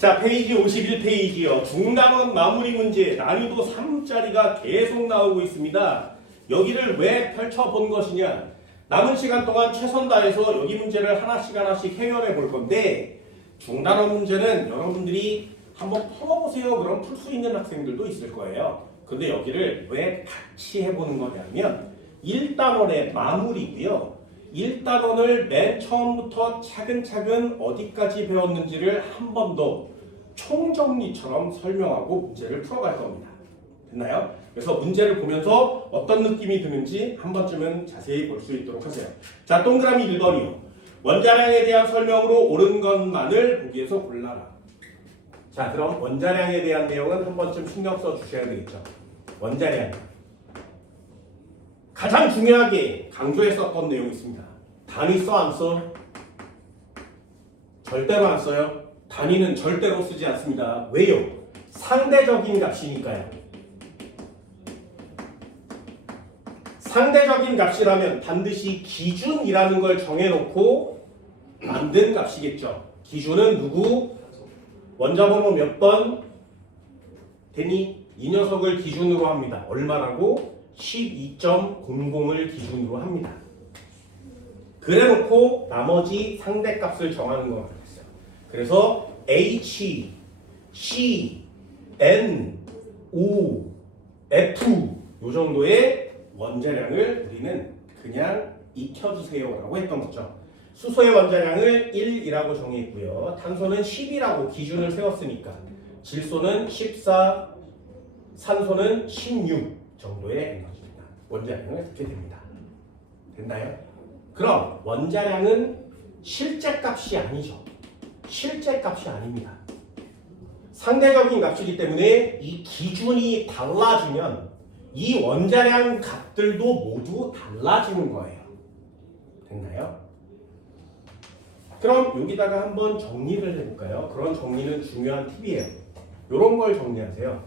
자, 페이지 51페이지요. 중단원 마무리 문제 난이도 3짜리가 계속 나오고 있습니다. 여기를 왜 펼쳐본 것이냐? 남은 시간 동안 최선 다해서 여기 문제를 하나씩 해결해 볼 건데 중단원 문제는 여러분들이 한번 풀어보세요. 그럼 풀 수 있는 학생들도 있을 거예요. 근데 여기를 왜 같이 해보는 거냐면 1단원의 마무리고요. 1단원을 맨 처음부터 차근차근 어디까지 배웠는지를 한 번 더 총정리처럼 설명하고 문제를 풀어갈 겁니다. 됐나요? 그래서 문제를 보면서 어떤 느낌이 드는지 한 번쯤은 자세히 볼 수 있도록 하세요. 자, 동그라미 1번이요. 원자량에 대한 설명으로 옳은 것만을 보기에서 골라라. 자, 그럼 원자량에 대한 내용은 한 번쯤 신경 써 주셔야 되겠죠. 원자량. 가장 중요하게 강조했었던 내용이 있습니다. 단위 써 안 써? 절대로 안 써요. 단위는 절대로 쓰지 않습니다. 왜요? 상대적인 값이니까요. 상대적인 값이라면 반드시 기준이라는 걸 정해놓고 만든 값이겠죠. 기준은 누구? 원자번호 몇 번? 되니 이 녀석을 기준으로 합니다. 얼마라고? 12.00을 기준으로 합니다. 그래놓고 나머지 상대값을 정하는 것 같아요. 그래서 H, C, N, O, F 요 정도의 원자량을 우리는 그냥 익혀주세요라고 했던 거죠. 수소의 원자량을 1이라고 정했고요. 탄소는 10이라고 기준을 세웠으니까 질소는 14, 산소는 16 정도의 에너지입니다. 원자량을 이렇게 됩니다. 됐나요? 그럼 원자량은 실제 값이 아니죠. 실제 값이 아닙니다. 상대적인 값이기 때문에 이 기준이 달라지면 이 원자량 값들도 모두 달라지는 거예요. 됐나요? 그럼 여기다가 한번 정리를 해볼까요? 그런 정리는 중요한 팁이에요. 이런 걸 정리하세요.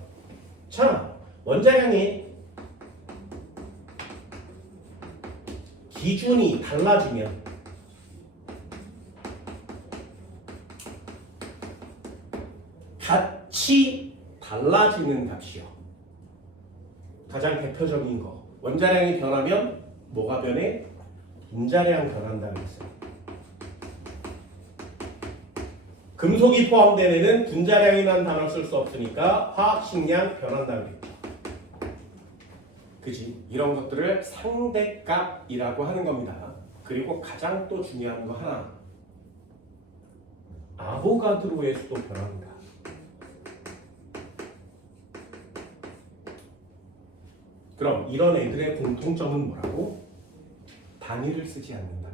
자, 원자량의 기준이 달라지면 같이 달라지는 값이요. 가장 대표적인 거. 원자량이 변하면 뭐가 변해? 분자량 변한다고 했어요. 금속이 포함된 애는 분자량이라는 단어를 쓸 수 없으니까 화학식량 변한다고 했죠. 그지? 이런 것들을 상대값이라고 하는 겁니다. 그리고 가장 또 중요한 거 하나. 아보가드로의 수도 변합니다. 그럼 이런 애들의 공통점은 뭐라고? 단위를 쓰지 않는다.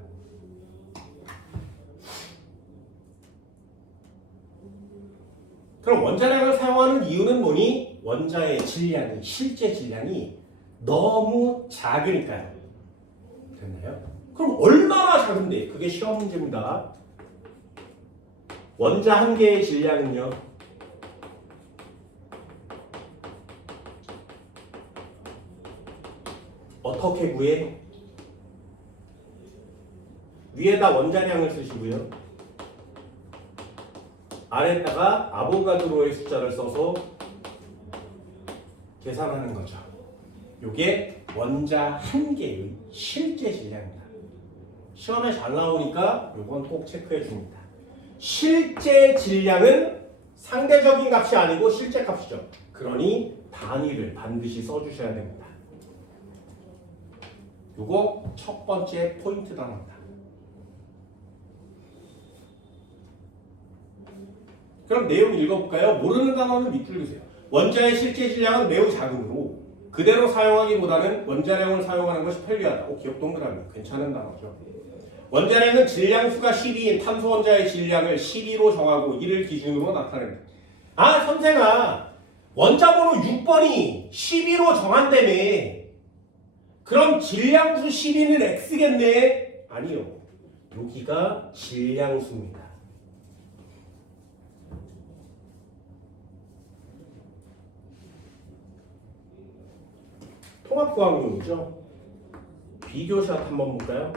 그럼 원자량을 사용하는 이유는 뭐니? 원자의 질량이, 실제 질량이 너무 작으니까요. 됐나요? 그럼 얼마나 작은데? 그게 시험 문제입니다. 원자 한 개의 질량은요. 어떻게 구해? 위에다 원자량을 쓰시고요. 아래다가 아보가드로의 숫자를 써서 계산하는 거죠. 이게 원자 한 개의 실제 질량입니다. 시험에 잘 나오니까 이건 꼭 체크해 줍니다. 실제 질량은 상대적인 값이 아니고 실제 값이죠. 그러니 단위를 반드시 써주셔야 됩니다. 이거 첫 번째 포인트 단어입니다. 그럼 내용 읽어볼까요? 모르는 단어는 밑줄 그세요. 원자의 실제 질량은 매우 작으므로 그대로 사용하기보다는 원자량을 사용하는 것이 편리하다. 기억 동그라미. 괜찮은 단어죠. 원자량은 질량수가 12인 탄소 원자의 질량을 12로 정하고 이를 기준으로 나타낸다. 아, 선생아. 원자번호 6번이 12로 정한다며. 그럼 질량수 12는 X겠네? 아니요. 여기가 질량수입니다. 통합구항용이죠. 비교샷 한번 볼까요?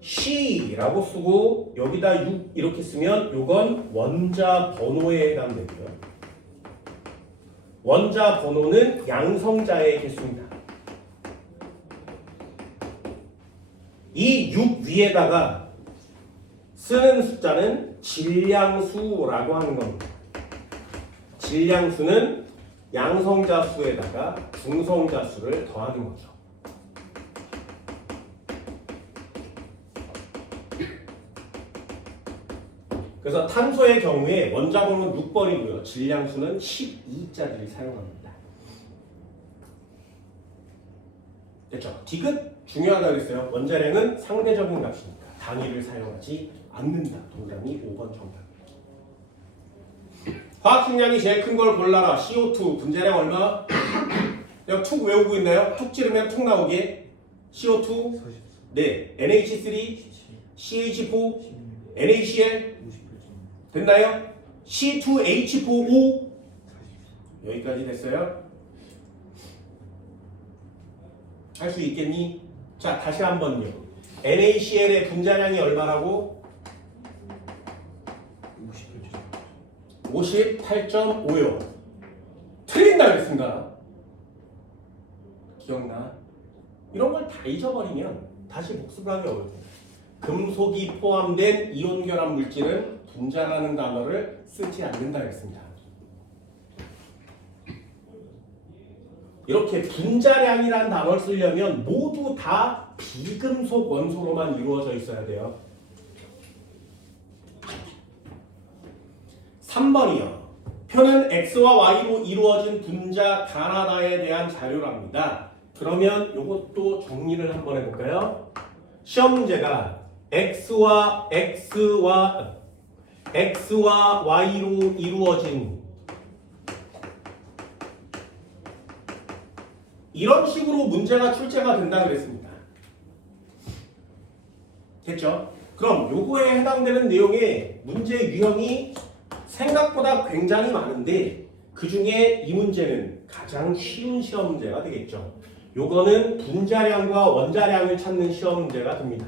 C라고 쓰고 여기다 6 이렇게 쓰면 요건 원자 번호에 해당되고요. 원자 번호는 양성자의 개수입니다. 이 6 위에다가 쓰는 숫자는 질량수라고 하는 겁니다. 질량수는 양성자 수에다가 중성자 수를 더하는 거죠. 그래서 탄소의 경우에 원자 번호는 6번이고요. 질량수는 12짜리를 사용합니다. 됐죠? 디귿 중요하다고 했어요. 원자량은 상대적인 값이니까 단위를 사용하지 않는다. 동그라미 5번 정답. 화학식량이 제일 큰 걸 골라라. CO2 분자량 얼마? 그냥 툭 외우고 있나요? 툭 찌르면 툭 나오게. CO2 네, NH3 CH4 NaCl 됐나요? C2H4O 여기까지 됐어요? 할 수 있겠니? 자, 다시 한번요. NaCl의 분자량이 얼마라고? 58.5요. 틀린다 그랬습니다. 기억나? 이런 걸 다 잊어버리면 다시 복습하기 어려워요. 금속이 포함된 이온 결합 물질은 분자라는 단어를 쓰지 않는다 그랬습니다. 이렇게 분자량이라는 단어를 쓰려면 모두 다 비금속 원소로만 이루어져 있어야 돼요. 3번이요. 표는 X와 Y로 이루어진 분자 가나다에 대한 자료랍니다. 그러면 이것도 정리를 한번 해볼까요? 시험 문제가 X와 Y로 이루어진 이런 식으로 문제가 출제가 된다 그랬습니다. 됐죠? 그럼 요거에 해당되는 내용의 문제 유형이 생각보다 굉장히 많은데 그 중에 이 문제는 가장 쉬운 시험 문제가 되겠죠. 요거는 분자량과 원자량을 찾는 시험 문제가 됩니다.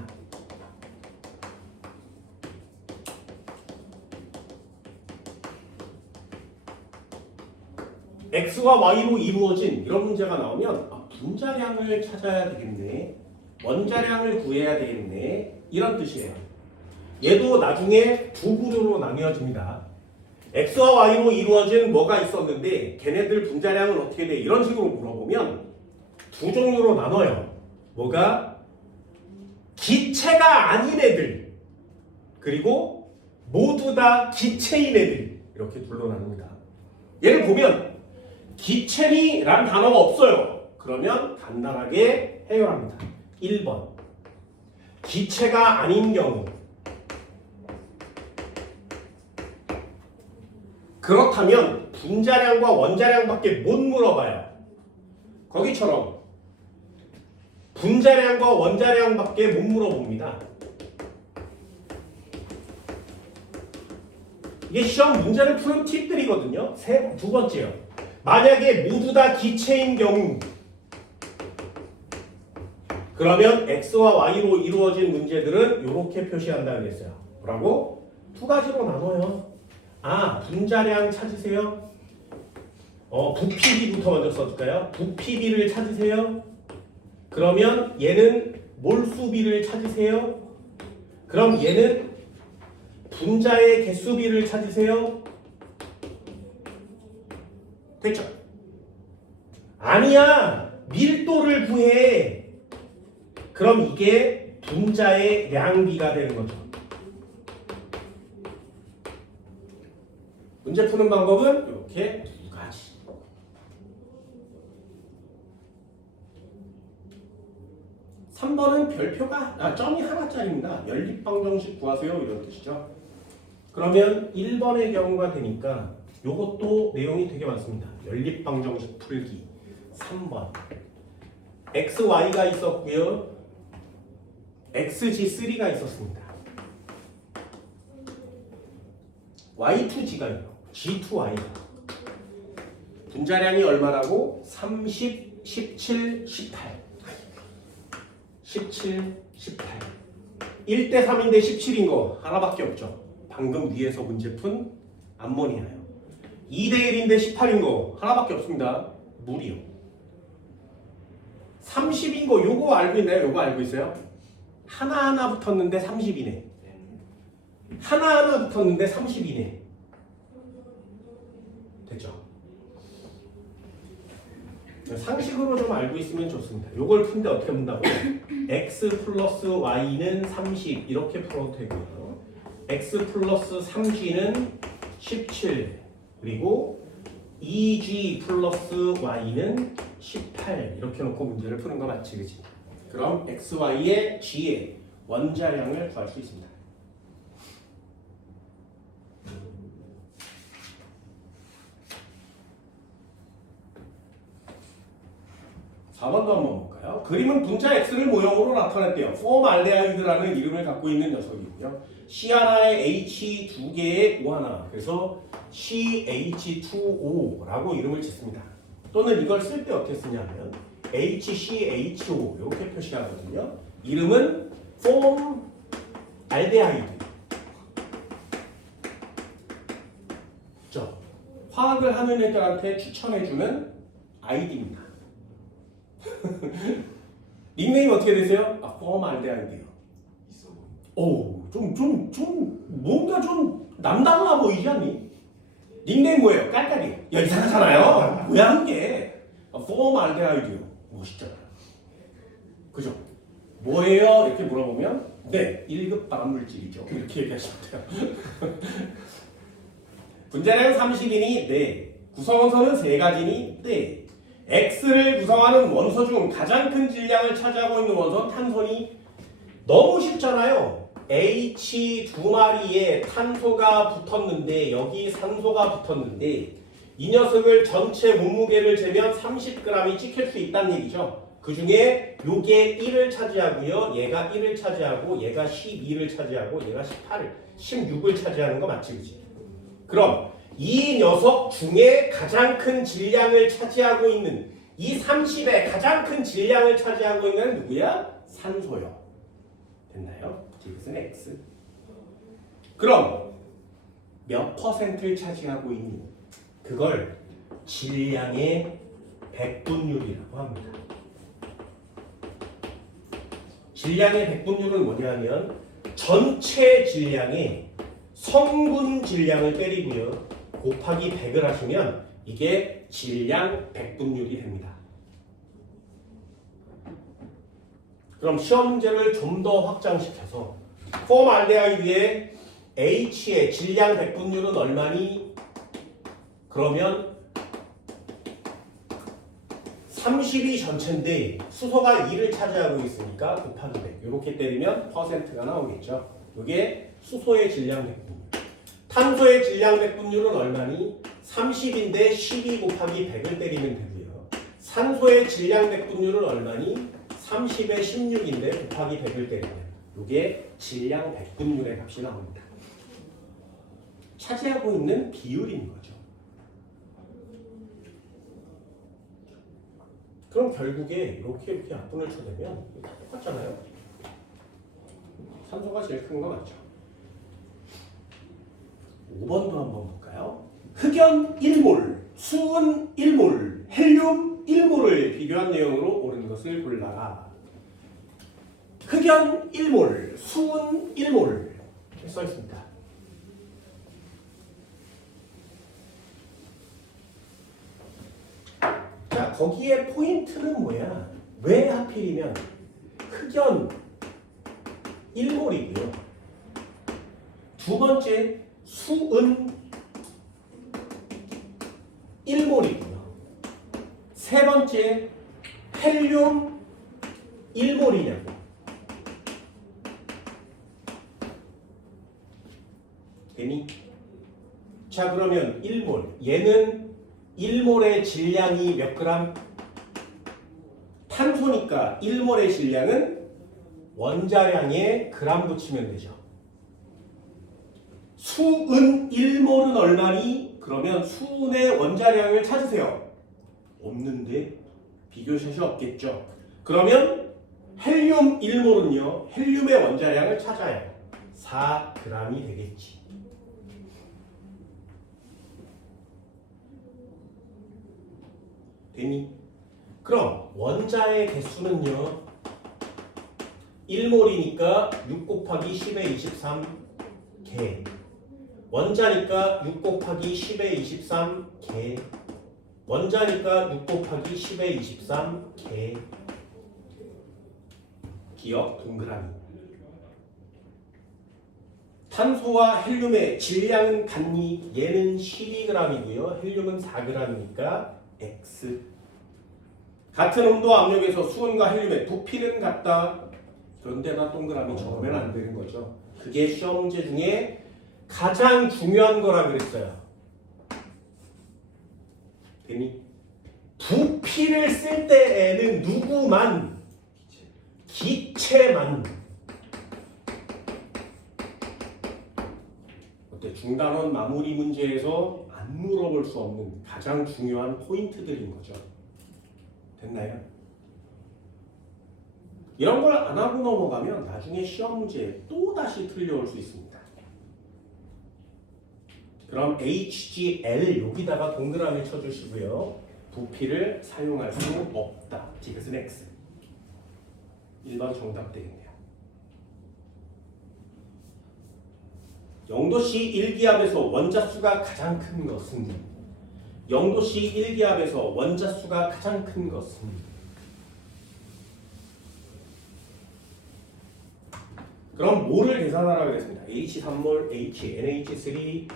X와 Y로 이루어진 이런 문제가 나오면 분자량을 찾아야 되겠네, 원자량을 구해야 되겠네, 이런 뜻이에요. 얘도 나중에 두 부류로 나뉘어집니다. X와 Y로 이루어진 뭐가 있었는데 걔네들 분자량은 어떻게 돼? 이런 식으로 물어보면 두 종류로 나눠요. 뭐가? 기체가 아닌 애들, 그리고 모두 다 기체인 애들, 이렇게 둘로 나눕니다. 얘를 보면 기체니? 라는 단어가 없어요. 그러면 간단하게 해결합니다. 1번 기체가 아닌 경우, 그렇다면 분자량과 원자량밖에 못 물어봐요. 거기처럼 분자량과 원자량밖에 못 물어봅니다. 이게 시험 문제를 푸는 팁들이거든요. 두 번째요. 만약에 모두 다 기체인 경우, 그러면 X와 Y로 이루어진 문제들은 이렇게 표시한다 그랬어요. 뭐라고? 두 가지로 나눠요. 분자량 찾으세요. 부피비부터 먼저 써줄까요? 부피비를 찾으세요. 그러면 얘는 몰수비를 찾으세요. 그럼 얘는 분자의 개수비를 찾으세요. 됐죠? 아니야, 밀도를 구해. 그럼 이게 분자의 량비가 되는 거죠. 문제 푸는 방법은 이렇게 두 가지. (3번은) 별표가 점이 하나짜리입니다. 연립방정식 구하세요, 이런 뜻이죠. 그러면 1번의 경우가 되니까 요것도 내용이 되게 많습니다. 연립방정식 풀기 3번 x, y가 있었고요. xg3가 있었습니다. y2g가 G2y. 분자량이 얼마라고? 30, 17, 18. 17, 18. 1대 3인데 17인 거 하나밖에 없죠. 방금 위에서 문제 푼 암모니아요. 2대 1인데 18인 거 하나밖에 없습니다. 물이요. 30인 거 요거 알고 있나요? 요거 알고 있어요? 하나하나 붙었는데 30이네. 하나하나 붙었는데 30이네. 됐죠? 상식으로 좀 알고 있으면 좋습니다. 요걸 푼데 어떻게 푼다고요? x 플러스 y는 30 이렇게 풀어도 되고요. x 플러스 3g는 17 그리고 2g 플러스 y는 18 이렇게 놓고 문제를 푸는 거 맞지, 그치? 그럼 x, y의 g의 원자량을 구할 수 있습니다. 4번도 한번 볼까요? 그림은 분자 X를 모형으로 나타냈대요. 폼알데하이드라는 이름을 갖고 있는 녀석이고요. C 하나에 H 두 개의 O 하나. 그래서 CH2O라고 이름을 짓습니다. 또는 이걸 쓸 때 어떻게 쓰냐면 HCHO 이렇게 표시하거든요. 이름은 폼알데하이드. 화학을 하는 애들한테 추천해주는 아이디입니다. 닉네임 어떻게 되세요? 폼알데하이드요. 오, 뭔가 좀 남달라 보이지 않니? 닉네임 뭐예요? 깔깔이. 야, 이상하잖아요. 뭐야 한 게? 폼알데하이드요. 멋있잖아요. 그죠? 뭐예요? 이렇게 물어보면 네, 1급 발암물질이죠. 이렇게 얘기하시면 돼요. 분자량 30이니 네. 구성원소는 3가지니 네. X를 구성하는 원소 중 가장 큰 질량을 차지하고 있는 원소는 탄소니 너무 쉽잖아요. H 두 마리에 탄소가 붙었는데 여기 산소가 붙었는데 이 녀석을 전체 몸무게를 재면 30g이 찍힐 수 있다는 얘기죠. 그 중에 요게 1을 차지하고요. 얘가 1을 차지하고 얘가 12를 차지하고 얘가 16을 차지하는 거 맞지, 그치? 그럼 이 녀석 중에 가장 큰 질량을 차지하고 있는 이 30의 가장 큰 질량을 차지하고 있는 누구야? 산소요. 됐나요? 이것은 X. 그럼 몇 퍼센트를 차지하고 있니? 그걸 질량의 백분율이라고 합니다. 질량의 백분율은 뭐냐면 전체 질량의 성분 질량을 때리고요. 곱하기 100을 하시면 이게 질량 백분율이 됩니다. 그럼 시험 문제를 좀 더 확장시켜서 폼알데하이드의 H의 질량 백분율은 얼마니? 그러면 30이 전체인데 수소가 2를 차지하고 있으니까 곱하기 100 이렇게 때리면 퍼센트가 나오겠죠. 이게 수소의 질량 백분율. 탄소의 질량 백분율은 얼마니? 30인데 12 곱하기 100을 때리면 되고요. 산소의 질량 백분율은 얼마니? 30에 16인데 곱하기 100을 때리면 이게 질량 백분율의 값이 나옵니다. 차지하고 있는 비율인 거죠. 그럼 결국에 이렇게 약분을 쳐내면 똑같잖아요. 산소가 제일 큰 거 맞죠? 5번도 한번 볼까요? 흑연 1몰, 수은 1몰, 헬륨 1몰을 비교한 내용으로 옳은 것을 골라라. 흑연 1몰, 수은 1몰 이렇게 써 있습니다. 자, 거기에 포인트는 뭐야? 왜 하필이면 흑연 1몰이고요. 두 번째 수은 1몰이고요. 세 번째 헬륨 1몰이냐고. 되니? 자, 그러면 1몰. 얘는 1몰의 질량이 몇 그램? 탄소니까 1몰의 질량은 원자량에 그램 붙이면 되죠. 수은 1몰은 얼마니? 그러면 수은의 원자량을 찾으세요. 없는데 비교샷이 없겠죠. 그러면 헬륨 1몰은요. 헬륨의 원자량을 찾아야 4g이 되겠지. 되니? 그럼 원자의 개수는요. 1몰이니까 6 곱하기 10의 23개. 원자니까 6 곱하기 10의 23개. 원자니까 6 곱하기 10의 23개. 기억 동그라미. 탄소와 헬륨의 질량은 같니? 얘는 12g이고요. 헬륨은 4g이니까 X. 같은 온도 압력에서 수은과 헬륨의 부피는 같다. 그런데나 동그라미 적으면 안 되는 거죠. 그게 시험 문제 중에 가장 중요한 거라 그랬어요. 되니? 부피를 쓸 때에는 누구만? 기체만. 어때? 중단원 마무리 문제에서 안 물어볼 수 없는 가장 중요한 포인트들인 거죠. 됐나요? 이런 걸 안 하고 넘어가면 나중에 시험 문제에 또 다시 틀려올 수 있습니다. 그럼 HGL 여기다가 동그라미 쳐주시고요. 부피를 사용할 수 없다. 이것은 X. 1번 정답 되겠네요. 0도씨 1기압에서 원자수가 가장 큰 것은 0도씨 1기압에서 원자수가 가장 큰 것은 그럼 몰을 계산하라 그랬습니다. H3몰, NH3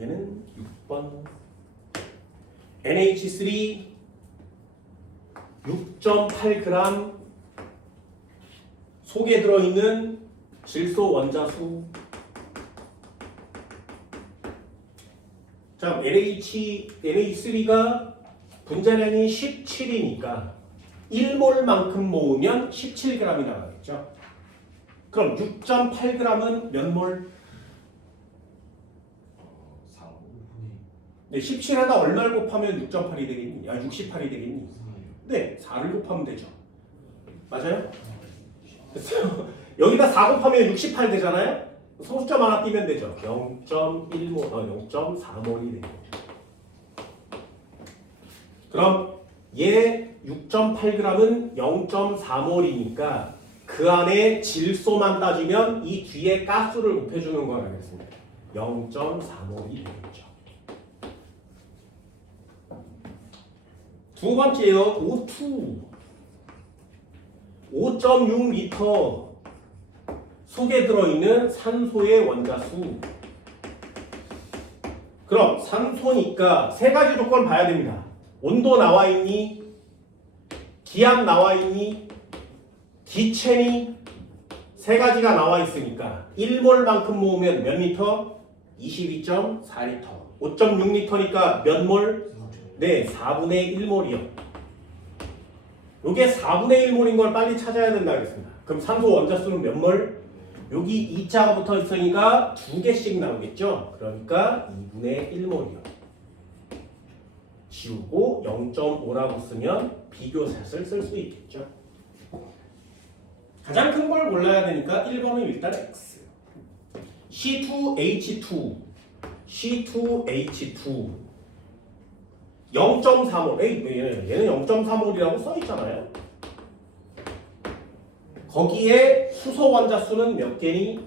얘는 6번 NH3 6.8g 속에 들어있는 질소 원자수. 자, NH3가 분자량이 17이니까 1몰만큼 모으면 17g이 나가겠죠. 그럼 6.8g은 몇 몰? 4분의 17에다 얼마를 곱하면 6.8이 되겠니? 68이 되겠니? 네, 4를 곱하면 되죠. 맞아요? 그래서 여기다 4 곱하면 68 되잖아요? 소수점 하나 띄면 되죠. 0.1몰, 0.4몰이 되죠. 그럼 얘 6.8g은 0.4몰이니까 그 안에 질소만 따지면 이 뒤에 가스를 곱해주는 걸 하겠습니다. 0.4몰이 되겠죠. 두 번째요. O2 5.6L 속에 들어있는 산소의 원자수. 그럼 산소니까 세 가지 조건 봐야 됩니다. 온도 나와 있니? 기압 나와 있니? 기체니? 세 가지가 나와 있으니까 1몰만큼 모으면 몇 리터? 22.4리터. 5.6리터니까 몇 몰? 네, 4분의 1몰이요. 요게 4분의 1몰인 걸 빨리 찾아야 된다 그랬습니다. 그럼 산소 원자수는 몇 몰? 여기 2자가 붙어 있으니까 2개씩 나오겠죠? 그러니까 2분의 1몰이요. 지우고 0.5라고 쓰면 비교샷을 쓸 수 있겠죠. 가장 큰 걸 골라야 되니까 1번은 일단 X. C2H2 0.3몰. 얘는 0.3몰이라고 써 있잖아요. 거기에 수소 원자수는 몇 개니?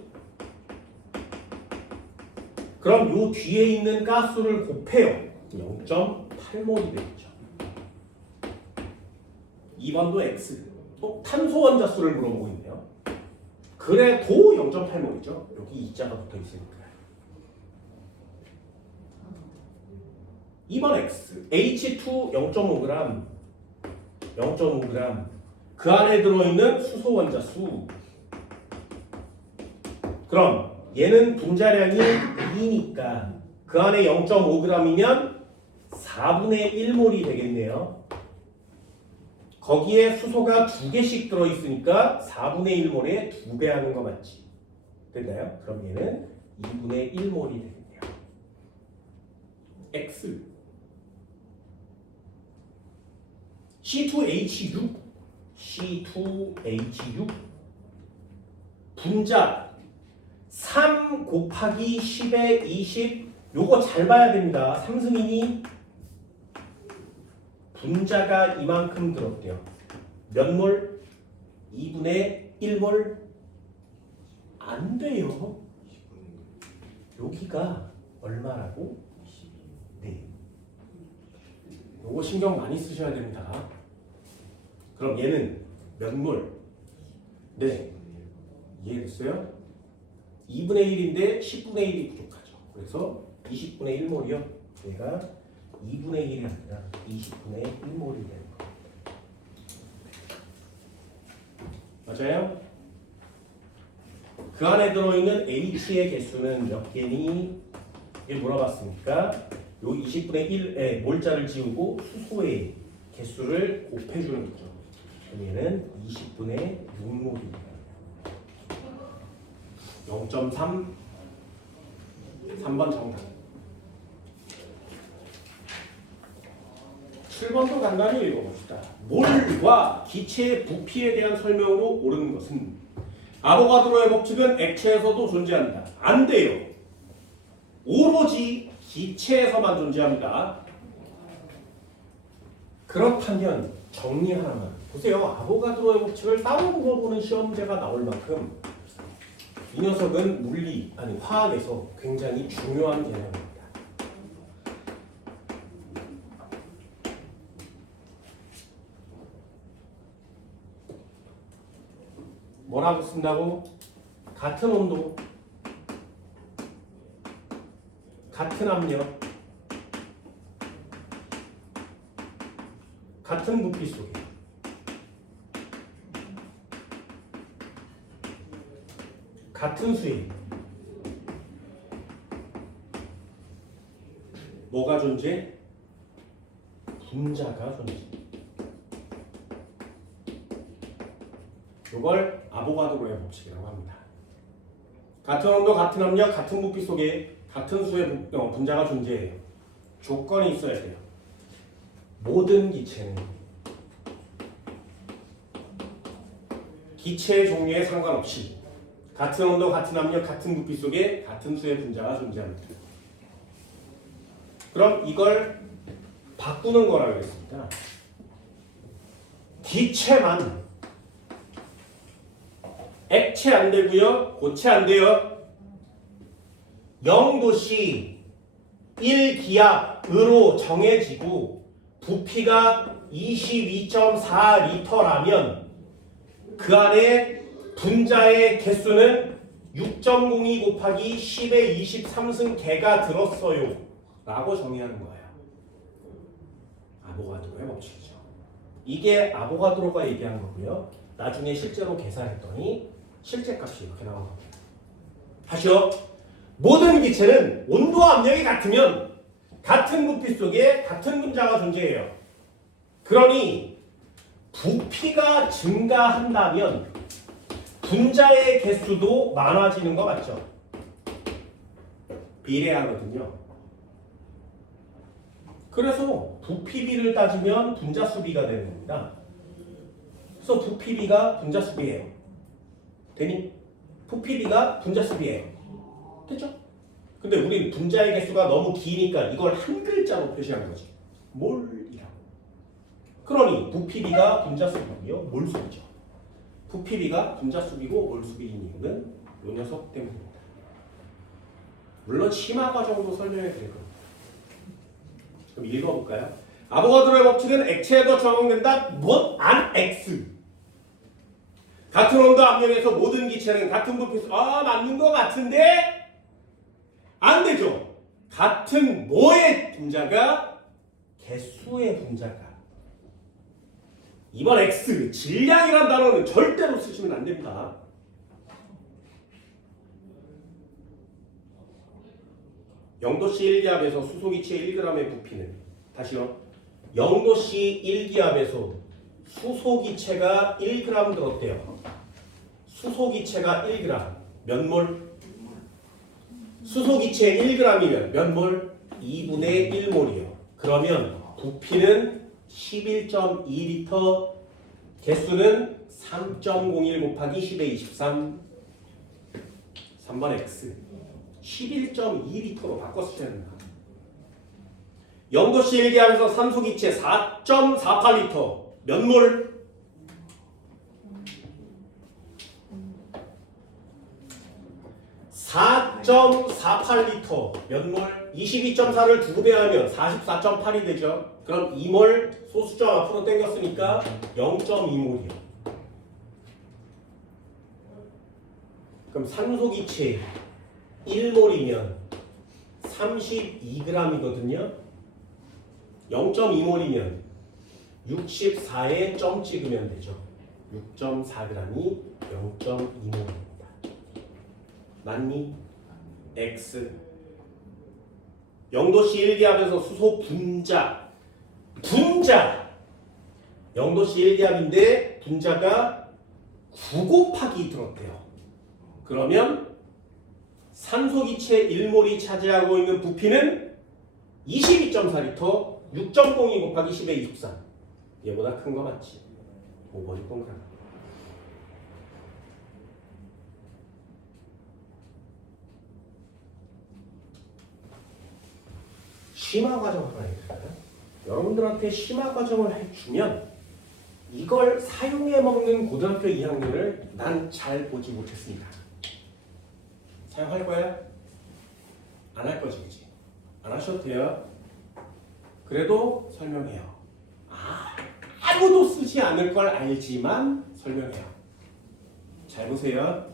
그럼 요 뒤에 있는 가스를 곱해요. 0.8몰이 되겠죠. 2번도 X. 탄소 원자수를 물어보고 있네요. 그래도 0.8몰이죠. 여기 2자가 붙어 있으니까. 2번 X. H2 0.5g. 0.5g. 그 안에 들어있는 수소 원자수. 그럼 얘는 분자량이 2니까 그 안에 0.5g이면 4분의 1몰이 되겠네요. 거기에 수소가 2개씩 들어있으니까 4분의 1몰에 2배 하는 거 맞지? 됐나요? 그럼 얘는 2분의 1몰이 되겠네요. X. C2H6 C2H6 분자 3 곱하기 10에 20 요거 잘 봐야 됩니다. 삼승이니 분자가 이만큼 들었대요. 몇 몰? 2분의 1몰? 안 돼요. 여기가 얼마라고? 네. 요거 신경 많이 쓰셔야 됩니다. 그럼 얘는 몇 몰? 네. 이해됐어요? 2분의 1인데 10분의 1이 부족하죠. 그래서 20분의 1몰이요. 얘가 2분의 1이 아니라 20분의 1몰이 되는 거. 맞아요? 그 안에 들어있는 H의 개수는 몇 개니? 이게 물어봤으니까 요 20분의 1에 몰자를 지우고 수소의 개수를 곱해주는 거죠. 그럼 얘는 20분의 6몰입니다. 0.3 3번 정답. 7번도 간단히 읽어봅시다. 몰과 기체의 부피에 대한 설명으로 옳은 것은 아보가드로의 법칙은 액체에서도 존재한다. 안 돼요. 오로지 기체에서만 존재합니다. 그렇다면 정리 하나만 보세요. 아보가드로의 법칙을 따로 물어보는 시험제가 나올 만큼 이 녀석은 물리, 아니 화학에서 굉장히 중요한 개념입니다. 뭐라고 쓴다고? 같은 온도, 같은 압력, 같은 부피 속에 같은 수에 뭐가 존재? 분자가 존재. 이걸 아보가드로의 법칙이라고 합니다. 같은 온도, 같은 압력, 같은 부피 속에 같은 수의 분자가 존재해요. 조건이 있어야 돼요. 모든 기체는 기체의 종류에 상관없이 같은 온도, 같은 압력, 같은 부피 속에 같은 수의 분자가 존재합니다. 그럼 이걸 바꾸는 거라고 했습니다. 기체만 액체 안 되고요. 고체 안 돼요. 0도씨 1기압으로 정해지고 부피가 22.4리터라면 그 안에 분자의 개수는 6.02 곱하기 10의 23승 개가 들었어요 라고 정의하는 거예요. 아보가드로의 법칙이죠. 이게 아보가드로가 얘기한 거고요. 나중에 실제로 계산했더니 실제 값이 이렇게 나온 겁니다. 다시요. 모든 기체는 온도와 압력이 같으면 같은 부피 속에 같은 분자가 존재해요. 그러니 부피가 증가한다면 분자의 개수도 많아지는 거 맞죠? 비례하거든요. 그래서 부피비를 따지면 분자수비가 되는 겁니다. 그래서 부피비가 분자수비예요. 되니? 부피비가 분자수비예요. 됐죠? 근데 우린 분자의 개수가 너무 기니까 이걸 한 글자로 표시한 거지. 몰이라고. 그러니 부피비가 분자수비고요. 몰수비죠. 부피비가 분자수비고 몰수비인 이유는 이 녀석 때문입니다. 물론 심화 과정도 설명해 드릴 겁니다. 그럼 읽어볼까요? 아보가드로의 법칙은 액체에도 적용된다. 못 안 X. 같은 온도 압력에서 모든 기체는 같은 부피. 맞는 것 같은데 안 되죠. 같은 뭐의 분자가 개수의 분자가. 이번 X 질량이란 단어는 절대로 쓰시면 안 됩니다. (0도씨) 1기압에서 수소기체 1g의 부피는 다시요. 0도씨 1기압에서 수소기체가 1g 들었대요. 수소기체가 1g 몇 몰? 수소기체 1g이면 몇 몰? 2분의 1몰이요. 그러면 부피는 11.2리터 개수는 3.01 곱하기 10의 23 3번 X 11.2L로 바꿔 쓰셔야 됩니다. 영도씨 일기하면서 산소기체 4.48L 몇 몰? 4.48L 몇 몰? 22.4를 2배 하면 44.8이 되죠. 그럼 2몰 소수점 앞으로 당겼으니까 0.2몰이요. 그럼 산소기체 1몰이면 32g이거든요. 0.2몰이면 64에 점 찍으면 되죠. 6.4g이 0.2몰입니다. 맞니? X. 영도씨 일기압에서 수소 분자. 영도씨 일기압인데 분자가 9 곱하기 들었대요. 그러면 산소기체 1몰이 차지하고 있는 부피는 22.4L 6.02 곱하기 10의 23. 얘보다 큰 거 맞지? 5번이 동그라. 심화 과정 하나 해드릴까요? 여러분들한테 심화 과정을 해주면 이걸 사용해 먹는 고등학교 2학년을 난 잘 보지 못했습니다. 사용할 거야? 안 할 거지, 그치? 안 하셔도 돼요. 그래도 설명해요. 아무도 쓰지 않을 걸 알지만 설명해요. 잘 보세요.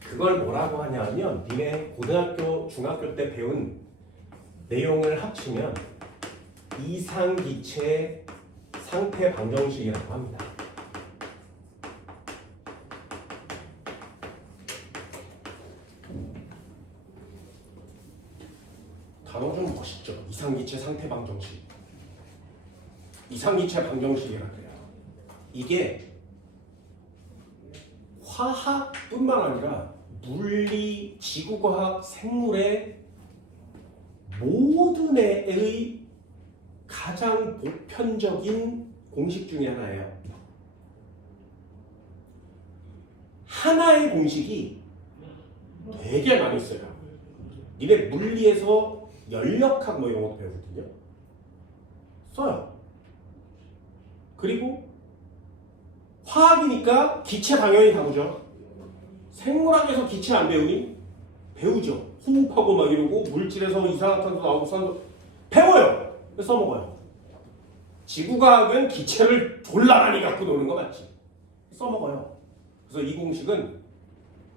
그걸 뭐라고 하냐면 니네 고등학교, 중학교 때 배운 내용을 합치면 이상기체 상태 방정식이라고 합니다. 단어 좀 멋있죠? 이상기체 상태 방정식. 이상기체 방정식이라 그래요. 이게 화학뿐만 아니라 물리, 지구과학, 생물의 모든 애의 가장 보편적인 공식 중에 하나예요. 하나의 공식이 되게 많이 써요. 니네 물리에서 연력학 뭐 이런 거 배우거든요. 써요. 그리고 화학이니까 기체 당연히 다루죠. 생물학에서 기체 안 배우니? 배우죠. 호흡하고 막 이러고 물질에서 이산화탄소 나오고 산소 배워요. 써먹어요. 지구과학은 기체를 졸라 많이 갖고 노는 거 맞지? 써먹어요. 그래서 이 공식은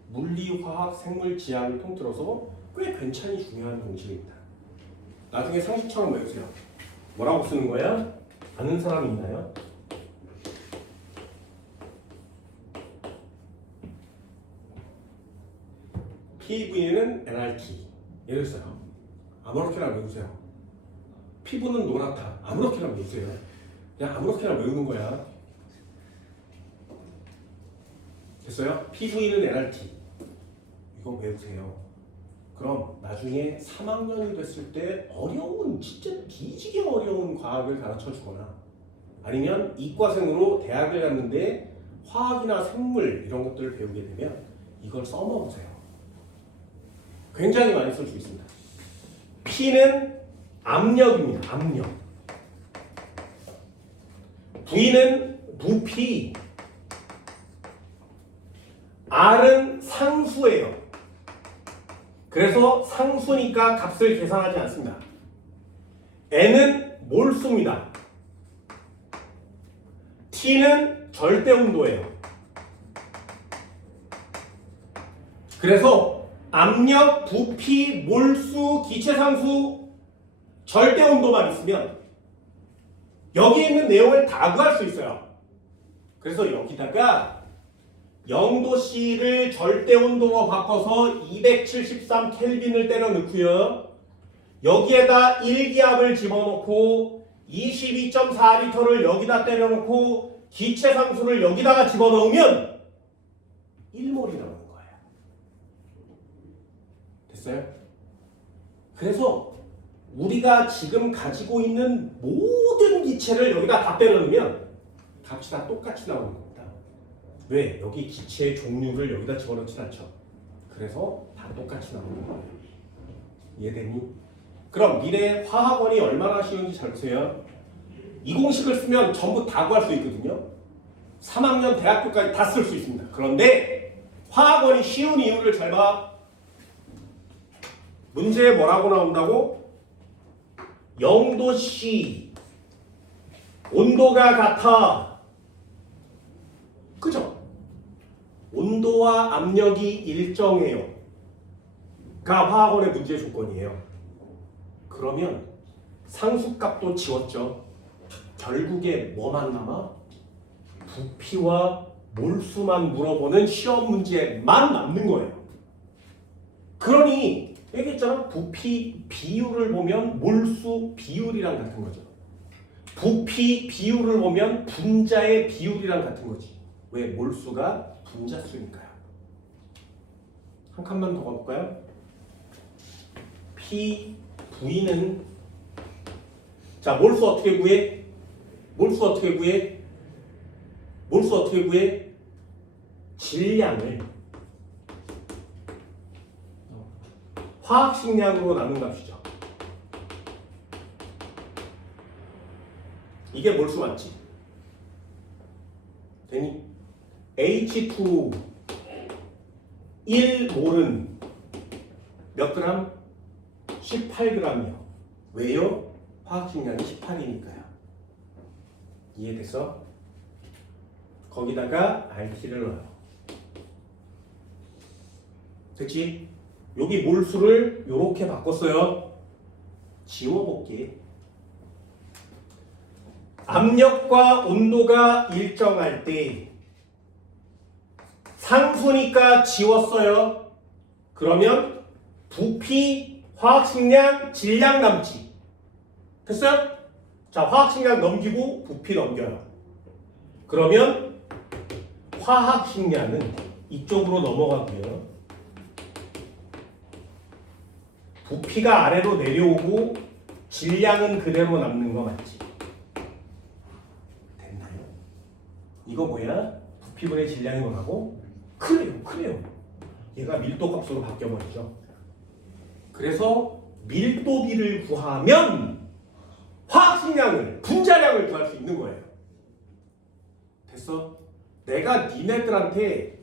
물리, 화학, 생물, 지학을 통틀어서 꽤 괜찮이 중요한 공식입니다. 나중에 상식처럼 외우세요. 뭐라고 쓰는 거야? 아는 사람 있나요? PV는 NRT. 예를 들어요. 아무렇게나 외우세요. 피부는 노랗다. 아무렇게나 외우세요. 그냥 아무렇게나 외우는 거야. 됐어요? PV는 NRT. 이거 외우세요. 그럼 나중에 3학년이 됐을 때 어려운, 진짜 뒤지게 어려운 과학을 가르쳐 주거나 아니면 이과생으로 대학을 갔는데 화학이나 생물 이런 것들을 배우게 되면 이걸 써먹으세요. 굉장히 많이 쓸 수 있습니다. P는 압력입니다. 압력. V는 부피. R은 상수예요. 그래서 상수니까 값을 계산하지 않습니다. N은 몰수입니다. T는 절대 온도예요. 그래서 압력, 부피, 몰수, 기체상수, 절대온도만 있으면 여기 있는 내용을 다 구할 수 있어요. 그래서 여기다가 0도씨를 절대온도로 바꿔서 273켈빈을 때려 넣고요. 여기에다 일기압을 집어넣고 22.4L를 여기다 때려 넣고 기체상수를 여기다가 집어넣으면 1몰이 나와요. 됐어요? 그래서 우리가 지금 가지고 있는 모든 기체를 여기다 다 때려넣으면 값이 다 똑같이 나오는 겁니다. 왜? 여기 기체의 종류를 여기다 집어넣진 않죠. 그래서 다 똑같이 나오는 거예요. 이해되니? 그럼 미래 화학원이 얼마나 쉬운지 잘 보세요. 이 공식을 쓰면 전부 다 구할 수 있거든요. 3학년 대학교까지 다 쓸 수 있습니다. 그런데 화학원이 쉬운 이유를 잘 봐. 문제에 뭐라고 나온다고? 0도씨 온도가 같아. 그죠? 온도와 압력이 일정해요. 가 화학원의 문제의 조건이에요. 그러면 상수값도 지웠죠. 결국에 뭐만 남아? 부피와 몰수만 물어보는 시험 문제만 남는 거예요. 그러니 얘기했잖아. 부피 비율을 보면 몰수 비율이랑 같은 거죠. 부피 비율을 보면 분자의 비율이랑 같은 거지. 왜? 몰수가 분자수니까요. 한 칸만 더 가볼까요? V는 자, 몰수 어떻게 구해? 몰수 어떻게 구해? 몰수 어떻게 구해? 질량을 화학식량으로 나눈 값이죠. 이게 몰수 맞지? 되니? H2 1몰은 몇 그램? 18g이요. 왜요? 화학식량이 18이니까요. 이해됐어? 거기다가 RT를 넣어요. 됐지? 여기 몰수를 이렇게 바꿨어요. 지워볼게. 압력과 온도가 일정할 때 상수니까 지웠어요. 그러면 부피, 화학식량, 질량 남지. 됐어요? 자, 화학식량 넘기고 부피 넘겨요. 그러면 화학식량은 이쪽으로 넘어가고요. 부피가 아래로 내려오고 질량은 그대로 남는 거 맞지? 됐나요? 이거 뭐야? 부피분의 질량이 뭐라고? 그래요. 얘가 밀도값으로 바뀌어버리죠. 그래서 밀도비를 구하면 화학식량을, 분자량을 구할 수 있는 거예요. 됐어? 내가 니네들한테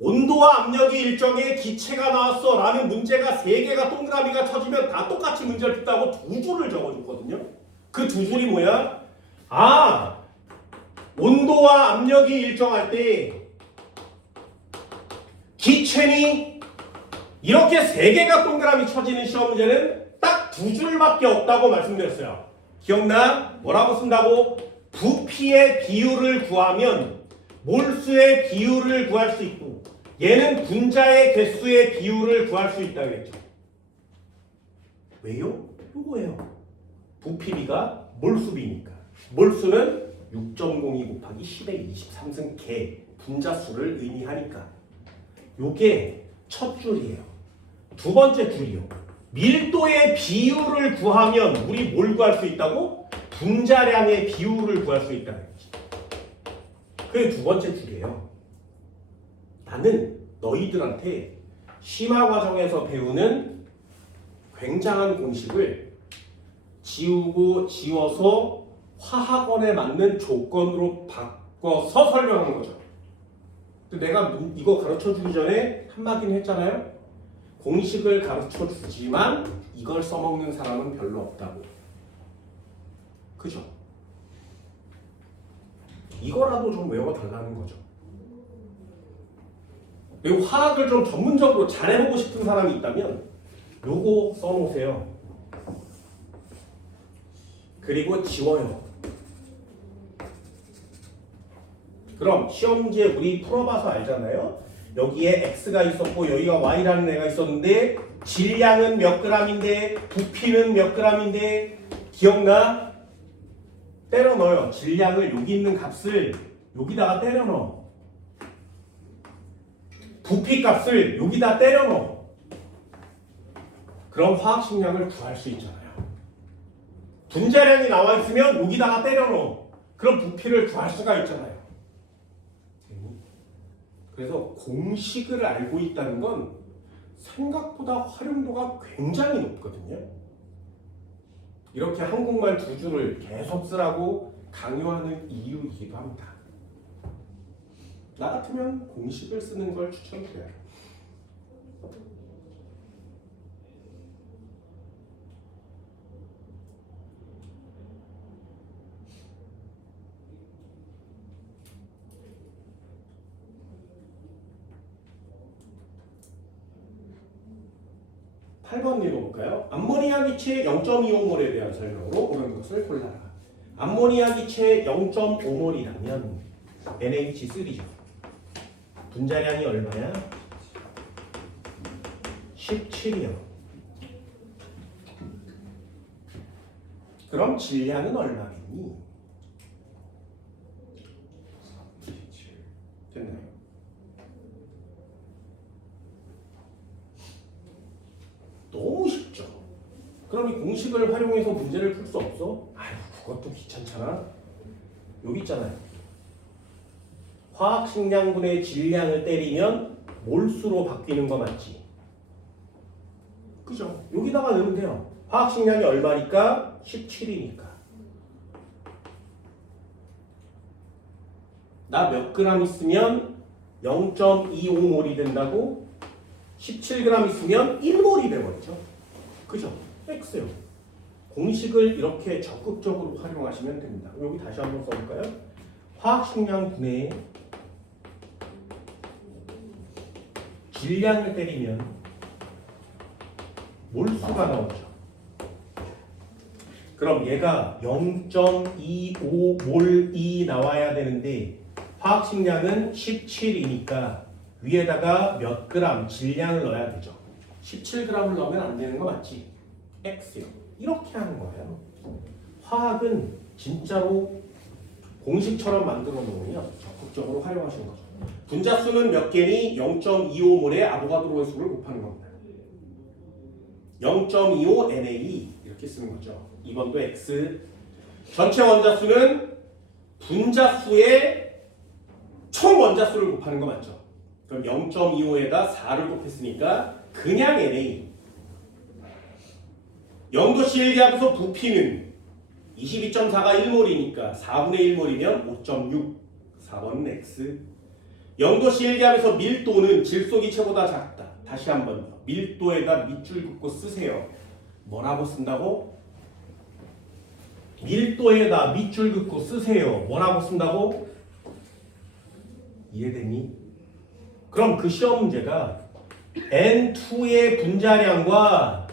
온도와 압력이 일정해 기체가 나왔어 라는 문제가 3개가 동그라미가 쳐지면 다 똑같이 문제를 푼다고 2줄을 적어줬거든요. 그 2줄이 뭐야? 아, 온도와 압력이 일정할 때 기체니 이렇게 3개가 동그라미 쳐지는 시험 문제는 딱 2줄밖에 없다고 말씀드렸어요. 기억나? 뭐라고 쓴다고? 부피의 비율을 구하면 몰수의 비율을 구할 수 있고 얘는 분자의 개수의 비율을 구할 수 있다고 했죠. 왜요? 이거예요. 부피비가 몰수비니까. 몰수는 6.02 곱하기 10의 23승 개 분자수를 의미하니까. 요게 첫 줄이에요. 두 번째 줄이요. 밀도의 비율을 구하면 우리 뭘 구할 수 있다고? 분자량의 비율을 구할 수 있다는 거지. 그게 두 번째 줄이에요. 나는 너희들한테 심화 과정에서 배우는 굉장한 공식을 지워서 화학원에 맞는 조건으로 바꿔서 설명하는 거죠. 내가 이거 가르쳐주기 전에 한마디는 했잖아요. 공식을 가르쳐주지만 이걸 써먹는 사람은 별로 없다고. 그죠? 이거라도 좀 외워달라는 거죠. 그리고 화학을 좀 전문적으로 잘해보고 싶은 사람이 있다면 요거 써놓으세요. 그리고 지워요. 그럼 시험 문제 우리 풀어봐서 알잖아요. 여기에 X가 있었고 여기가 Y라는 애가 있었는데 질량은 몇 g인데 부피는 몇 g인데 기억나? 때려 넣어요. 질량을 여기 있는 값을 여기다가 때려 넣어. 부피 값을 여기다 때려 넣어. 그럼 화학식량을 구할 수 있잖아요. 분자량이 나와 있으면 여기다가 때려 넣어. 그럼 부피를 구할 수가 있잖아요. 그래서 공식을 알고 있다는 건 생각보다 활용도가 굉장히 높거든요. 이렇게 한국말 두 줄을 계속 쓰라고 강요하는 이유이기도 합니다. 나 같으면 공식을 쓰는 걸 추천드려요. 팔 번 읽어볼까요? 암모니아 기체 0.25몰에 대한 설명으로 옳은 것을 골라라. 암모니아 기체 0.5몰이라면 NH3죠. 분자량이 얼마야? 17이요. 그럼 질량은 얼마겠니? 됐나요? 너무 쉽죠. 그럼 이 공식을 활용해서 문제를 풀 수 없어? 아유, 그것도 귀찮잖아. 여기 있잖아요. 화학식량분의 질량을 때리면 몰수로 바뀌는 거 맞지? 그죠? 여기다가 넣으면 돼요. 화학식량이 얼마니까? 17이니까. 나 몇 그램 있으면 0.25몰이 된다고? 17g 있으면 1몰이 되버리죠. 그죠? X요. 공식을 이렇게 적극적으로 활용하시면 됩니다. 여기 다시 한번 써볼까요? 화학식량분의 질량을 때리면 몰수가 나오죠. 그럼 얘가 0.25몰이 나와야 되는데 화학식량은 17이니까 위에다가 몇 그램 질량을 넣어야 되죠. 17g을 넣으면 안 되는 거 맞지? X요. 이렇게 하는 거예요. 화학은 진짜로 공식처럼 만들어 놓으면 적극적으로 활용하시는 거죠. 분자수는 몇 개니? 0.25몰의 아보가드로의 수를 곱하는 겁니다. 0.25 Na 이렇게 쓰는 거죠. 2번도 X. 전체 원자수는 분자수의 총 원자수를 곱하는 거 맞죠? 그럼 0.25에다 4를 곱했으니까 그냥 Na. 0도씨 1기압에서 부피는 22.4가 1몰이니까 4분의 1몰이면 5.6. 4번은 X. 0도씨 1기압에서 밀도는 질소기체보다 작다. 다시 한번요. 밀도에다 밑줄 긋고 쓰세요. 뭐라고 쓴다고? 밀도에다 밑줄 긋고 쓰세요. 뭐라고 쓴다고? 이해되니? 그럼 그 시험 문제가 N2의 분자량과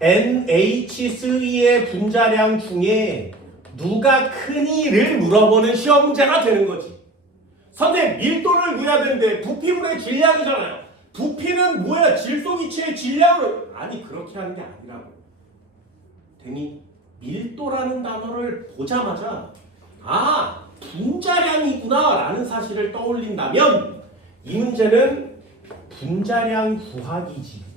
NH3의 분자량 중에 누가 크니를 물어보는 시험 문제가 되는 거지. 선생님, 밀도를 구해야 되는데 부피분의 질량이잖아요. 부피는 뭐야? 질소기체의 질량을. 아니, 그렇게 하는 게 아니라고. 되니? 밀도라는 단어를 보자마자 아, 분자량이구나 라는 사실을 떠올린다면 이 문제는 분자량 구하기지.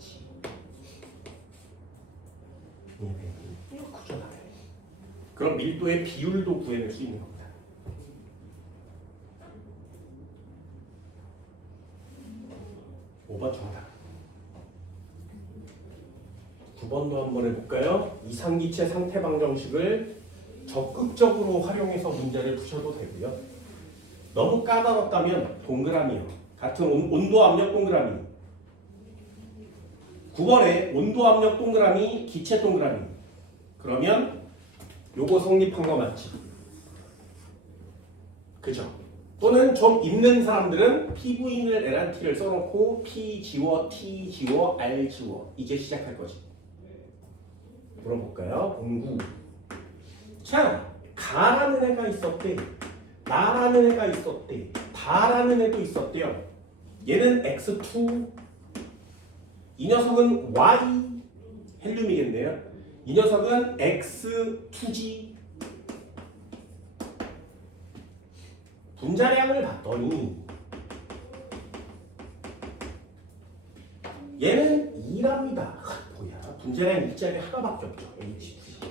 이거 그죠? 그럼 밀도의 비율도 구해낼 수 있는 겁니다. 정답. 9번도 한번 해볼까요? 이상기체 상태방 정식을 적극적으로 활용해서 문제를 푸셔도 되고요. 너무 까다롭다면 동그라미요. 같은 온도 압력 동그라미. 9번에 온도 압력 동그라미, 기체 동그라미. 그러면 요거 성립한 거 맞지? 그죠? 또는 좀 있는 사람들은 PV인을 LRT를 써놓고 P 지워, T 지워, R 지워. 이제 시작할 거지. 물어볼까요? 공구. 자, 가라는 애가 있었대. 나라는 애가 있었대. 다라는 애도 있었대요. 얘는 X2. 이 녀석은 Y. 헬륨이겠네요. 이 녀석은 X2G. 분자량을 봤더니 얘는 2랍니다. 뭐야? 분자량 일자리 하나밖에 없죠. H2.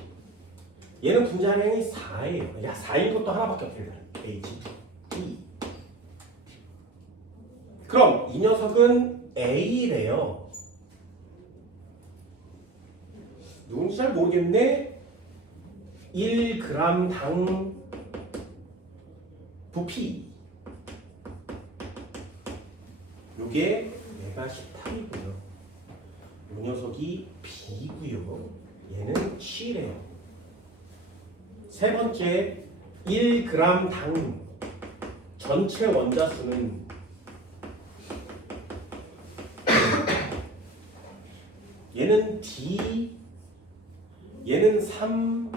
얘는 분자량이 4예요. 야, 4인 것도 하나밖에 없게 돼. H2E. 그럼 이 녀석은 A래요. 누군지 잘 모르겠네. 1g당 부피. 요게 얘가 18이고요. 이 녀석이 B고요. 얘는 7이에요. 세 번째, 1g당 전체 원자수는 얘는 D, 얘는 3,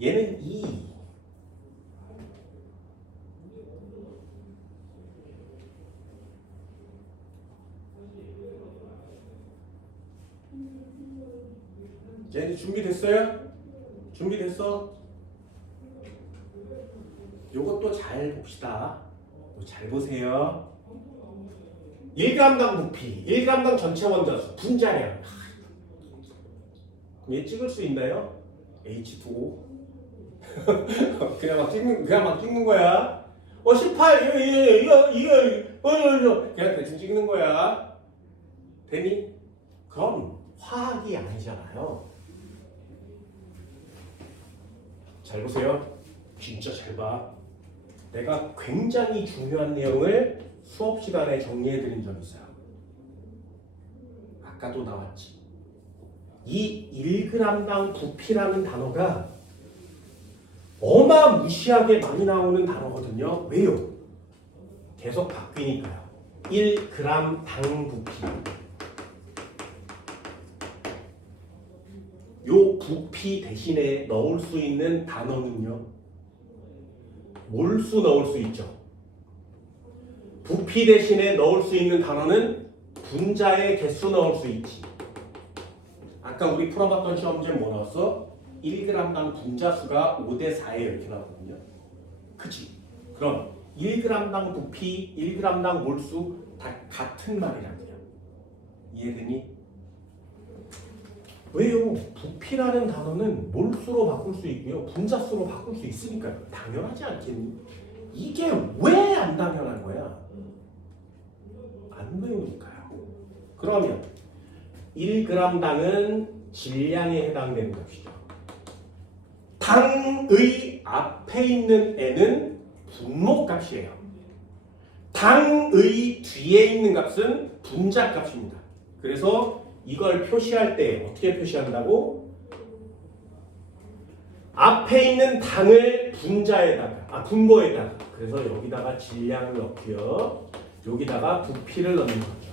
얘는 2. 쟤는 준비됐어요? 준비됐어? 요것도 잘 봅시다. 잘 보세요. 1g당 부피, 1g당 전체 원자수, 분자량. 그럼 얘 찍을 수 있나요? H2O. 그냥 막 찍는 거야. 18, 이거, 그냥 대충 찍는 거야. 되니? 그럼 화학이 아니잖아요. 잘 보세요. 진짜 잘 봐. 내가 굉장히 중요한 내용을 수업 시간에 정리해드린 적 있어요. 아까도 나왔지. 이 1g당 부피라는 단어가 어마무시하게 많이 나오는 단어거든요. 왜요? 계속 바뀌니까요. 1g당 부피. 요 부피 대신에 넣을 수 있는 단어는요. 몰수 넣을 수 있죠. 부피 대신에 넣을 수 있는 단어는 분자의 개수 넣을 수 있지. 아까 우리 풀어봤던 시험 문제 뭐 나왔어? 1g당 분자수가 5대4예요. 이렇게 나왔거든요. 그치? 그럼 1g당 부피, 1g당 몰수 다 같은 말이라고요. 이해되니? 왜요? 부피라는 단어는 몰수로 바꿀 수 있고요. 분자수로 바꿀 수 있으니까요. 당연하지 않겠니? 이게 왜 안 당연한 거야? 안 배우니까요. 그러면 1g당은 질량에 해당되는 값이죠. 당의 앞에 있는 N은 분모값이에요. 당의 뒤에 있는 값은 분자값입니다. 그래서 이걸 표시할 때 어떻게 표시한다고? 앞에 있는 당을 분모에다가 그래서 여기다가 질량을 넣고요. 여기다가 부피를 넣는 거죠.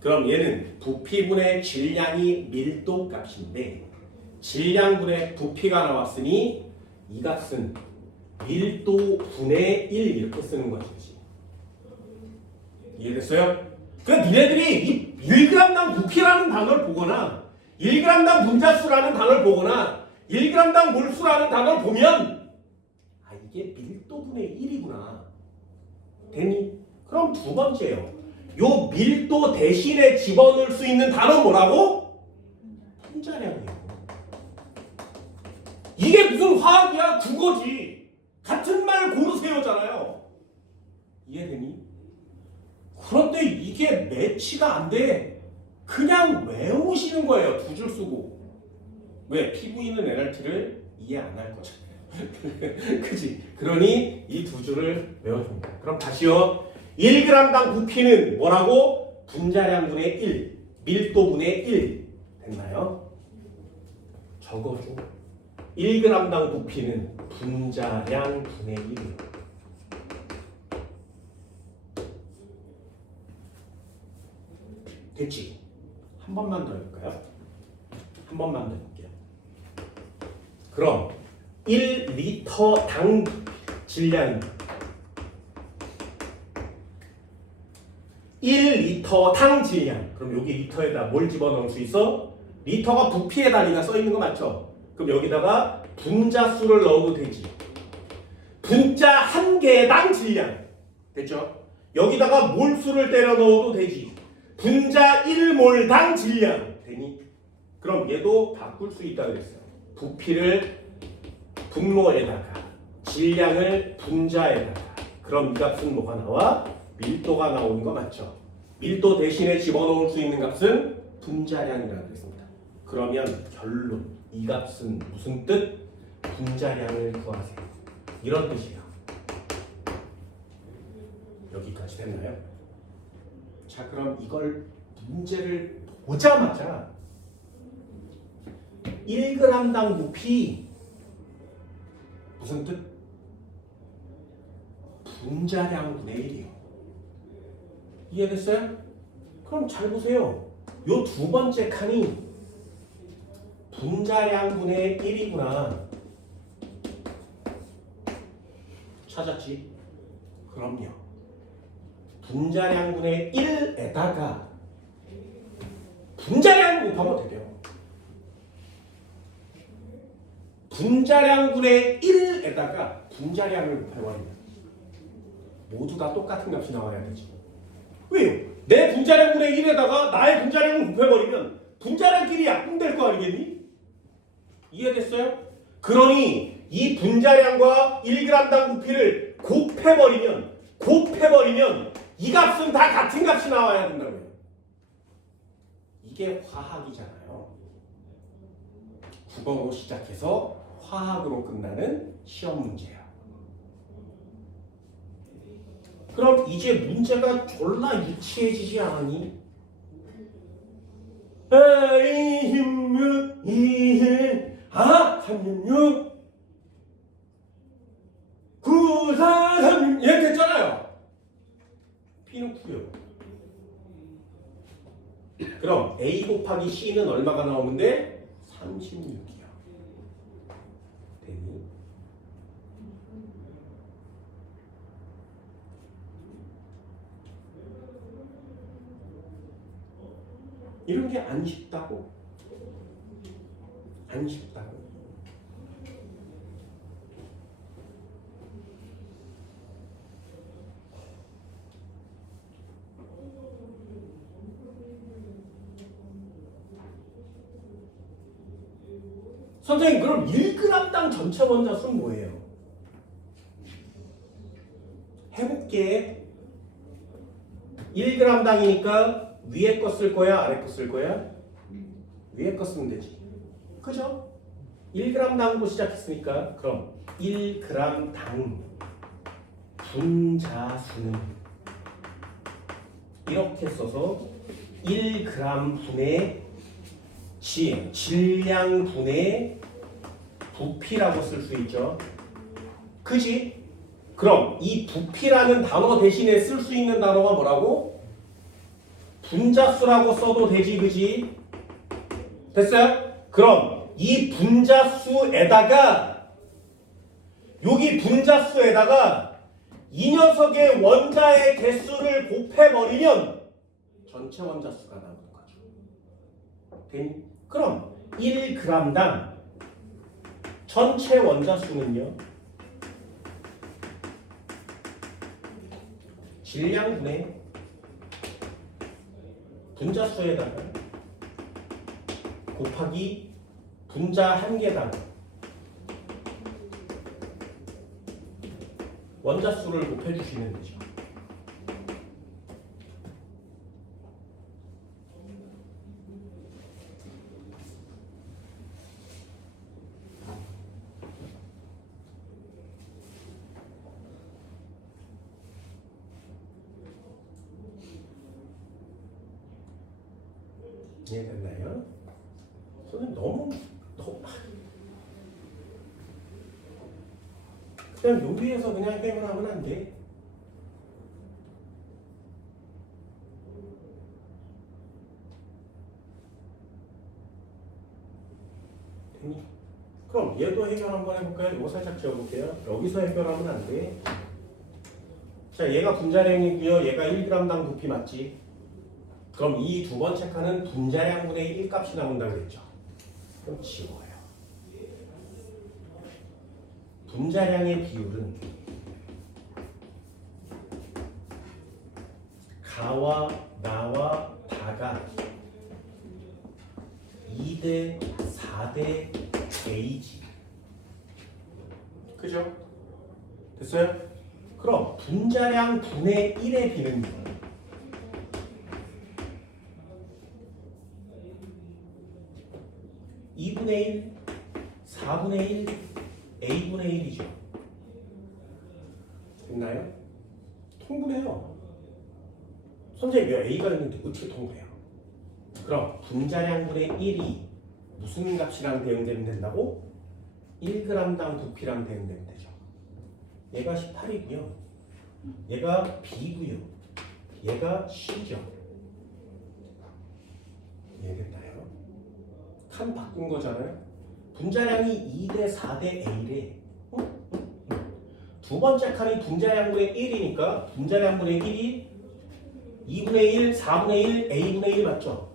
그럼 얘는 부피분의 질량이 밀도값인데 질량분의 부피가 나왔으니 이 값은 밀도분의 1 이렇게 쓰는 것이지. 이해됐어요? 그러니까 니네들이 이 1g당 부피라는 단어를 보거나 1g당 분자수라는 단어를 보거나 1g당 몰수라는 단어를 보면 아 이게 밀도분의 1이구나. 되니? 그럼 두 번째요. 요 밀도 대신에 집어넣을 수 있는 단어 뭐라고? 분자량이에요. 이게 무슨 화학이야? 국어지. 같은 말 고르세요잖아요. 이해되니? 그런데 이게 매치가 안 돼. 그냥 외우시는 거예요. 두 줄 쓰고. 왜? PV는 NRT를 이해 안 할 거잖아요. 그치? 그러니 이 두 줄을 외워줍니다. 그럼 다시요. 1g당 부피는 뭐라고? 분자량분의 1, 밀도분의 1 됐나요? 적어줘. 1g당 부피는 분자량분의 1이에요. 됐지? 한 번만 더 해볼까요? 한 번만 더 해볼게요. 그럼 1리터당 질량입니다. 1리터당 질량. 그럼 여기 리터에다 뭘 집어넣을 수 있어? 리터가 부피의 단위가 써있는 거 맞죠? 그럼 여기다가 분자수를 넣어도 되지. 분자 한 개당 질량. 됐죠? 여기다가 몰수를 때려 넣어도 되지. 분자 1몰당 질량. 되니? 그럼 얘도 바꿀 수 있다 그랬어요. 부피를 분모에다가 질량을 분자에다가. 그럼 이 값은 뭐가 나와? 밀도가 나오는 거 맞죠? 밀도 대신에 집어넣을 수 있는 값은 분자량이라고 했습니다. 그러면 결론. 이 값은 무슨 뜻? 분자량을 구하세요. 이런 뜻이에요. 여기까지 됐나요? 자, 그럼 이걸 문제를 보자마자 1g당 부피 무슨 뜻? 분자량분의 1이요. 이해됐어요? 그럼 잘 보세요. 요 두 번째 칸이 분자량분의 1이구나. 찾았지? 그럼요. 분자량분의 1에다가 분자량 곱하면 돼요. 분자량분의 1에다가 분자량을 곱해버리면 모두 다 똑같은 값이 나와야 되지. 왜요? 내 분자량분의 1에다가 나의 분자량을 곱해버리면 분자량끼리 약분될 거 아니겠니? 이해됐어요? 그러니 이 분자량과 1g당 부피를 곱해버리면 이 값은 다 같은 값이 나와야 된다고요. 이게 화학이잖아요. 국어로 시작해서 화학으로 끝나는 시험 문제야. 그럼 이제 문제가 졸라 유치해지지 않았니? 26, 2, 366 9, 4, 3, 6 이렇게 됐잖아요. P는 9요. 그럼 A 곱하기 C는 얼마가 나오는데? 36이야. 됐니? 이런 게 안 쉽다고. 안 쉽다고. 선생님, 그럼 1g당 전체 원자수는 뭐예요? 해볼게. 1g당이니까 위에 거 쓸 거야? 아래 거 쓸 거야? 위에 거 쓰면 되지. 그죠? 1g당으로 시작했으니까 그럼 1g당 분자수는 이렇게 써서 1g분의 질량분의 부피라고 쓸 수 있죠. 그지? 그럼 이 부피라는 단어 대신에 쓸 수 있는 단어가 뭐라고? 분자수라고 써도 되지, 그지? 됐어요? 그럼 이 분자수에다가 여기 분자수에다가 이 녀석의 원자의 개수를 곱해버리면 전체 원자수가 나오는 거죠. 됐니? 그럼 1g당 전체 원자수는요, 질량분의 분자수에다가 곱하기 분자 한 개당 원자수를 곱해주시면 되죠. 이해됐나요? 선생님 너무 그냥 여기에서 그냥 해결하면 안 돼. 됐니? 그럼 얘도 해결 한번 해볼까요? 이거 살짝 지워볼게요. 여기서 해결하면 안 돼. 자, 얘가 분자량이고요. 얘가 1g당 부피 맞지? 그럼 이 두 번째 칸은 분자량분의 1 값이 나온다고 그랬죠. 그럼 지워요. 분자량의 비율은 가와 나와 다가 2대 2대 4대 A지. 그죠? 됐어요? 그럼 분자량 분의 1의 비는요? 2분의 1, 4분의 1, A분의 1이죠. 됐나요? 통분해요. 선생님 왜 A가 있는데 어떻게 통분해요? 그럼 분자량분의 1이 무슨 값이랑 대응되면 된다고? 1g당 부피랑 대응되면 되죠. 얘가 18이고요. 얘가 B고요. 얘가 C죠. 이해됐나요? 칸 바꾼 거잖아요. 분자량이 2대 4대 A래. 두 번째 칸이 분자량분의 1이니까 분자량분의 1이 2분의 1, 4분의 1, A분의 1 맞죠?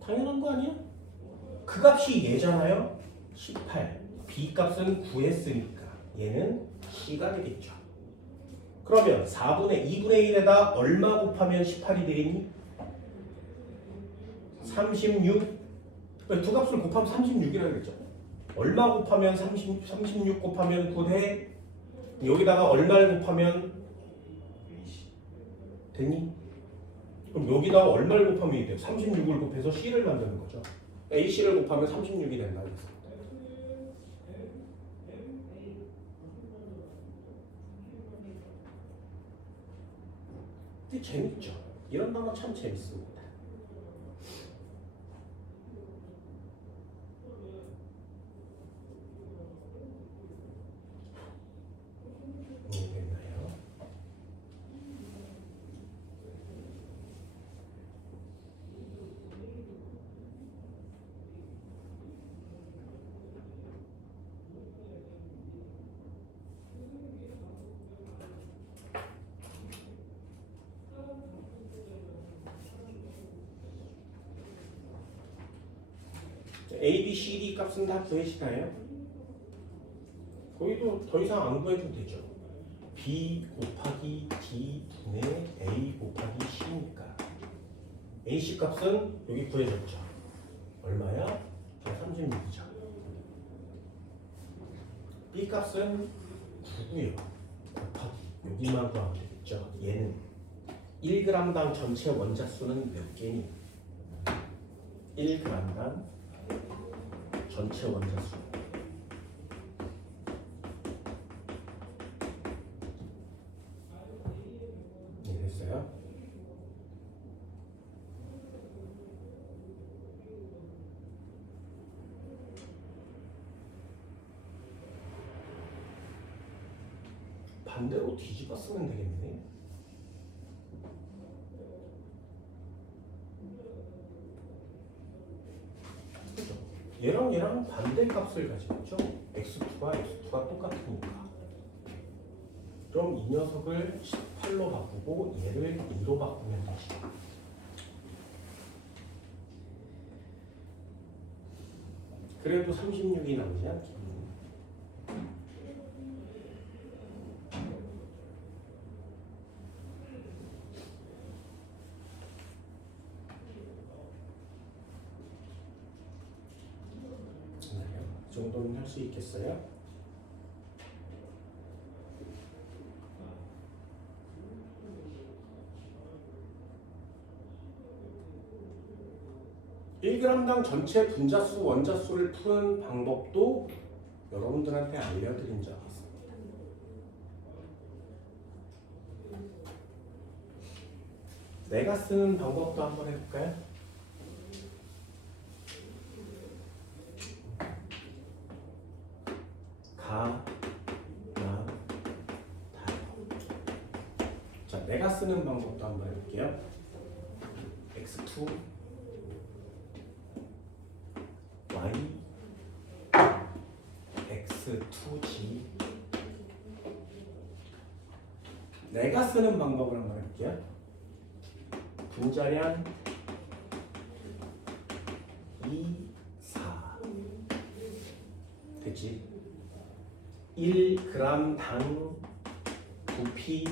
당연한 거 아니야? 그 값이 얘잖아요. 18. B 값은 구했으니까 얘는 C가 되겠죠. 그러면 2분의 1에다 얼마 곱하면 18이 되니? 36. 두 값을 곱하면 36이라고 그랬죠. 얼마 곱하면 36 곱하면 9대 여기다가 얼마를 곱하면 되니? 그럼 여기다가 얼마를 곱하면 돼요? 36을 곱해서 C를 만드는 거죠. AC를 곱하면 36이 된다. 근데 재밌죠? 이런 단어 참 재밌습니다. 됐나요? A, B, C, D 값은 다 구해지나요? 거기도 더 이상 안 구해도 되죠. B 곱하기 D 분의 A 곱하기 C니까 AC 값은 여기 구해졌죠. 얼마야? 36이죠. B 값은 9고요. 곱하기 여기만 구하면 되겠죠. 얘는 1g당 전체 원자수는 몇 개니? 1g당 전체 원자수. 네, 됐어요? 반대로 뒤집어 쓰면 되겠네. 얘랑 얘랑 반대 값을 가지고 있죠. x2가 똑같으니까. 그럼 이 녀석을 18로 바꾸고 얘를 2로 바꾸면 되지. 그래도 36이 남지 않겠니? 이 정도는 할 수 있겠어요? (1g당) 전체 분자수 원자수를 푸는 방법도 여러분들한테 알려드린 적이 있습니다. 내가 쓰는 방법도 한번 해볼까요? 자, 내가 쓰는 방법도 한번 해볼게요. x2 y x2g. 내가 쓰는 방법을 한번 해볼게요. 분자량 2, 4 됐지? 1g당 부피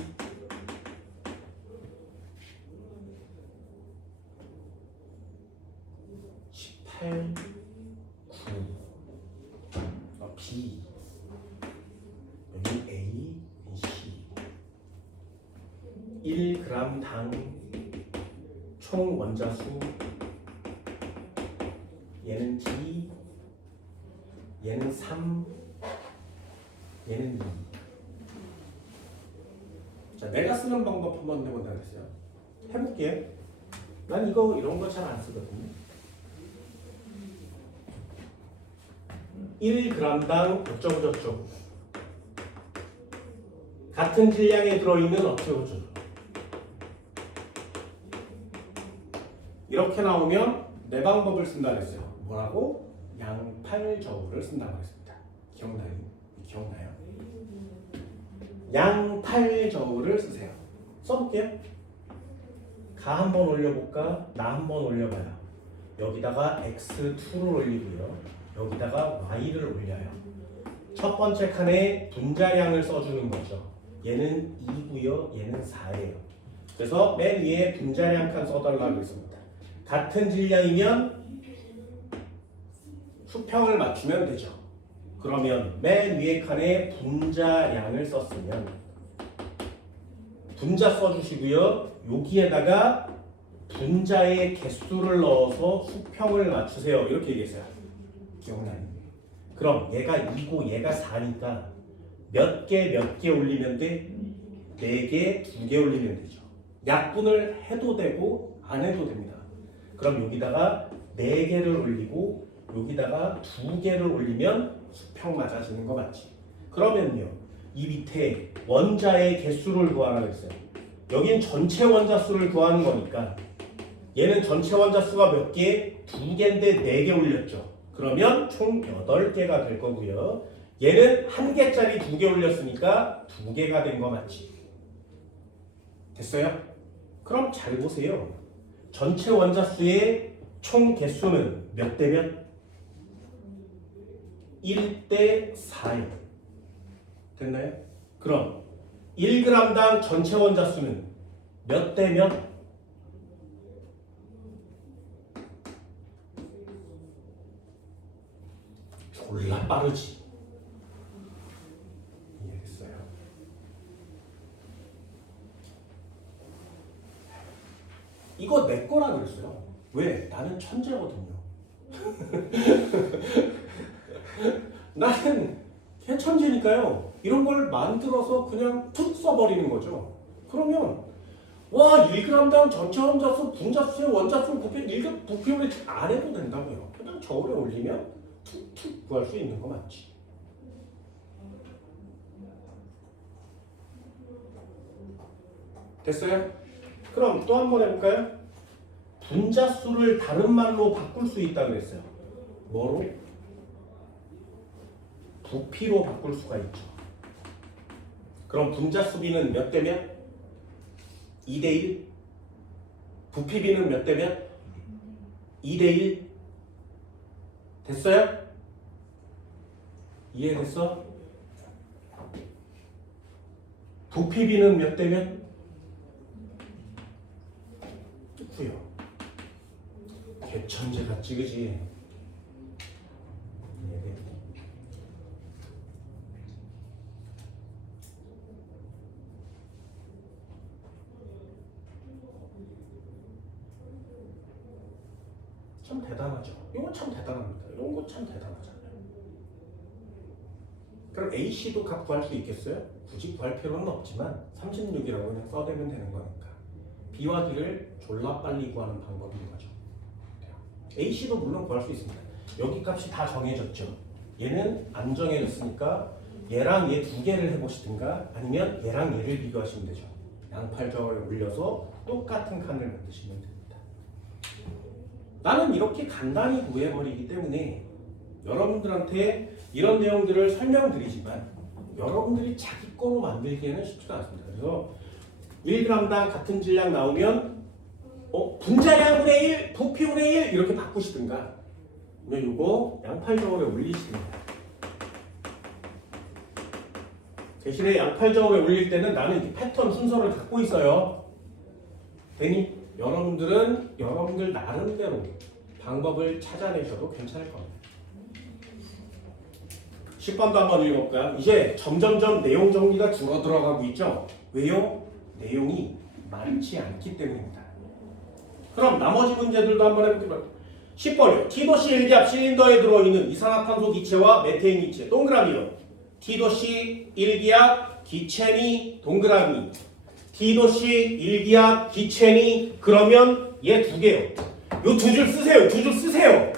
18 1g당 총 원자수 얘는 D, 얘는 3, 얘는 2. 자, 내가 쓰는 방법 한번 해본다 그랬어요. 해볼게. 난 이런 거 잘 안 쓰거든요. 1g당 어쩌고저쩌고 같은 질량에 들어있는 어쩌고저쩌고 이렇게 나오면 내 방법을 쓴다 그랬어요. 뭐라고? 양팔저울을 쓴다고 했습니다. 기억나요? 양팔저울을 쓰세요. 써볼게요. 가 한번 올려볼까? 나 한번 올려봐요. 여기다가 x2를 올리고요. 여기다가 y를 올려요. 첫 번째 칸에 분자량을 써주는 거죠. 얘는 2고요. 얘는 4예요. 그래서 맨 위에 분자량 칸 써달라고 했습니다. 같은 질량이면 수평을 맞추면 되죠. 그러면 맨 위에 칸에 분자량을 썼으면 분자 써주시고요. 여기에다가 분자의 개수를 넣어서 수평을 맞추세요. 이렇게 얘기했어요. 기억나요? 그럼 얘가 2고 얘가 4니까 몇 개 올리면 돼? 4개, 2개 올리면 되죠. 약분을 해도 되고 안 해도 됩니다. 그럼 여기다가 4개를 올리고 여기다가 2개를 올리면 수평 맞아지는 거 맞지? 그러면요. 이 밑에 원자의 개수를 구하라고 했어요. 여긴 전체 원자수를 구하는 거니까 얘는 전체 원자수가 몇 개? 2개인데 4개 올렸죠. 그러면 총 8개가 될 거고요. 얘는 1개짜리 2개 올렸으니까 2개가 된 거 맞지? 됐어요? 그럼 잘 보세요. 전체 원자수의 총 개수는 몇 대 몇? 1대 4예요. 됐나요? 그럼 1g당 전체 원자수는 몇 대 몇? 졸라 빠르지. 이해했어요? 이거 내 거라 그랬어요. 왜? 나는 천재거든요. 나는 개천재니까요. 이런 걸 만들어서 그냥 툭 써버리는 거죠. 그러면 와 1g당 전체 원자수, 분자수의 원자수 부피율이 안 해도 된다고요. 그냥 저울에 올리면 툭툭 구할 수 있는 거 맞지? 됐어요? 그럼 또 한 번 해볼까요? 분자수를 다른 말로 바꿀 수 있다고 그랬어요. 뭐로? 부피로 바꿀 수가 있죠. 그럼 분자수비는 몇 대 몇? 2대 1? 부피비는 몇 대 몇? 2대 1? 됐어요? 이해됐어? 부피비는 몇 대 몇? 9요. 개천재 같지 그지? 참 대단하죠. 이거 참 대단합니다. 이런 거 참 대단하잖아요. 그럼 AC도 값 구할 수 있겠어요? 굳이 구할 필요는 없지만 36이라고 그냥 써대면 되는 거니까 B와 D를 졸라 빨리 구하는 방법인 거죠. AC도 물론 구할 수 있습니다. 여기 값이 다 정해졌죠. 얘는 안 정해졌으니까 얘랑 얘 2개를 해보시든가 아니면 얘랑 얘를 비교하시면 되죠. 양팔저울에 올려서 똑같은 칸을 만드시면 됩니다. 나는 이렇게 간단히 구해버리기 때문에 여러분들한테 이런 내용들을 설명드리지만 여러분들이 자기 거로 만들기에는 쉽지가 않습니다. 그래서 1g당 같은 질량 나오면 분자량분의 1, 부피분의 1 이렇게 바꾸시든가 아니면 이거 양팔저울에 올리시든가 대신에 양팔저울에 올릴 때는 나는 이 패턴 순서를 갖고 있어요. 되니? 여러분들 나름대로 방법을 찾아내셔도 괜찮을 겁니다. 10번도 한번 읽어볼까요? 이제 점점점 내용 정리가 줄어들어가고 있죠? 왜요? 내용이 많지 않기 때문입니다. 그럼 나머지 문제들도 한번 해볼게요. 10번이요. T도씨 일기압 실린더에 들어있는 이산화탄소 기체와 메테인 기체 동그라미요. T도씨 일기압 기체니 동그라미. T도씨 일기압 기체니 그러면 얘 두 개요. 요 두 줄 쓰세요. 두 줄 쓰세요.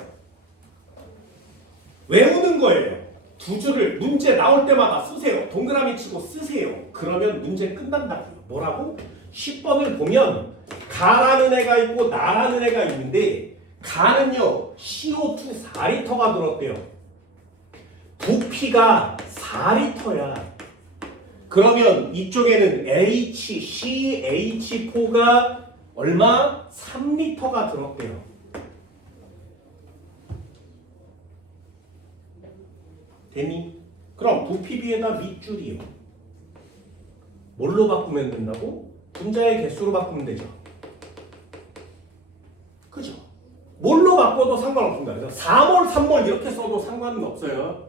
외우는 거예요. 두 줄을 문제 나올 때마다 쓰세요. 동그라미 치고 쓰세요. 그러면 문제 끝난다고요. 뭐라고? 10번을 보면 가라는 애가 있고 나라는 애가 있는데 가는요 CO2 4리터가 들었대요. 부피가 4리터야. 그러면 이쪽에는 HCH4가 얼마? 3리터가 들었대요. 되니? 그럼 부피비에다 밑줄이요. 뭘로 바꾸면 된다고? 분자의 개수로 바꾸면 되죠. 그죠? 뭘로 바꿔도 상관없습니다. 그래서 4몰, 3몰 이렇게 써도 상관은 없어요.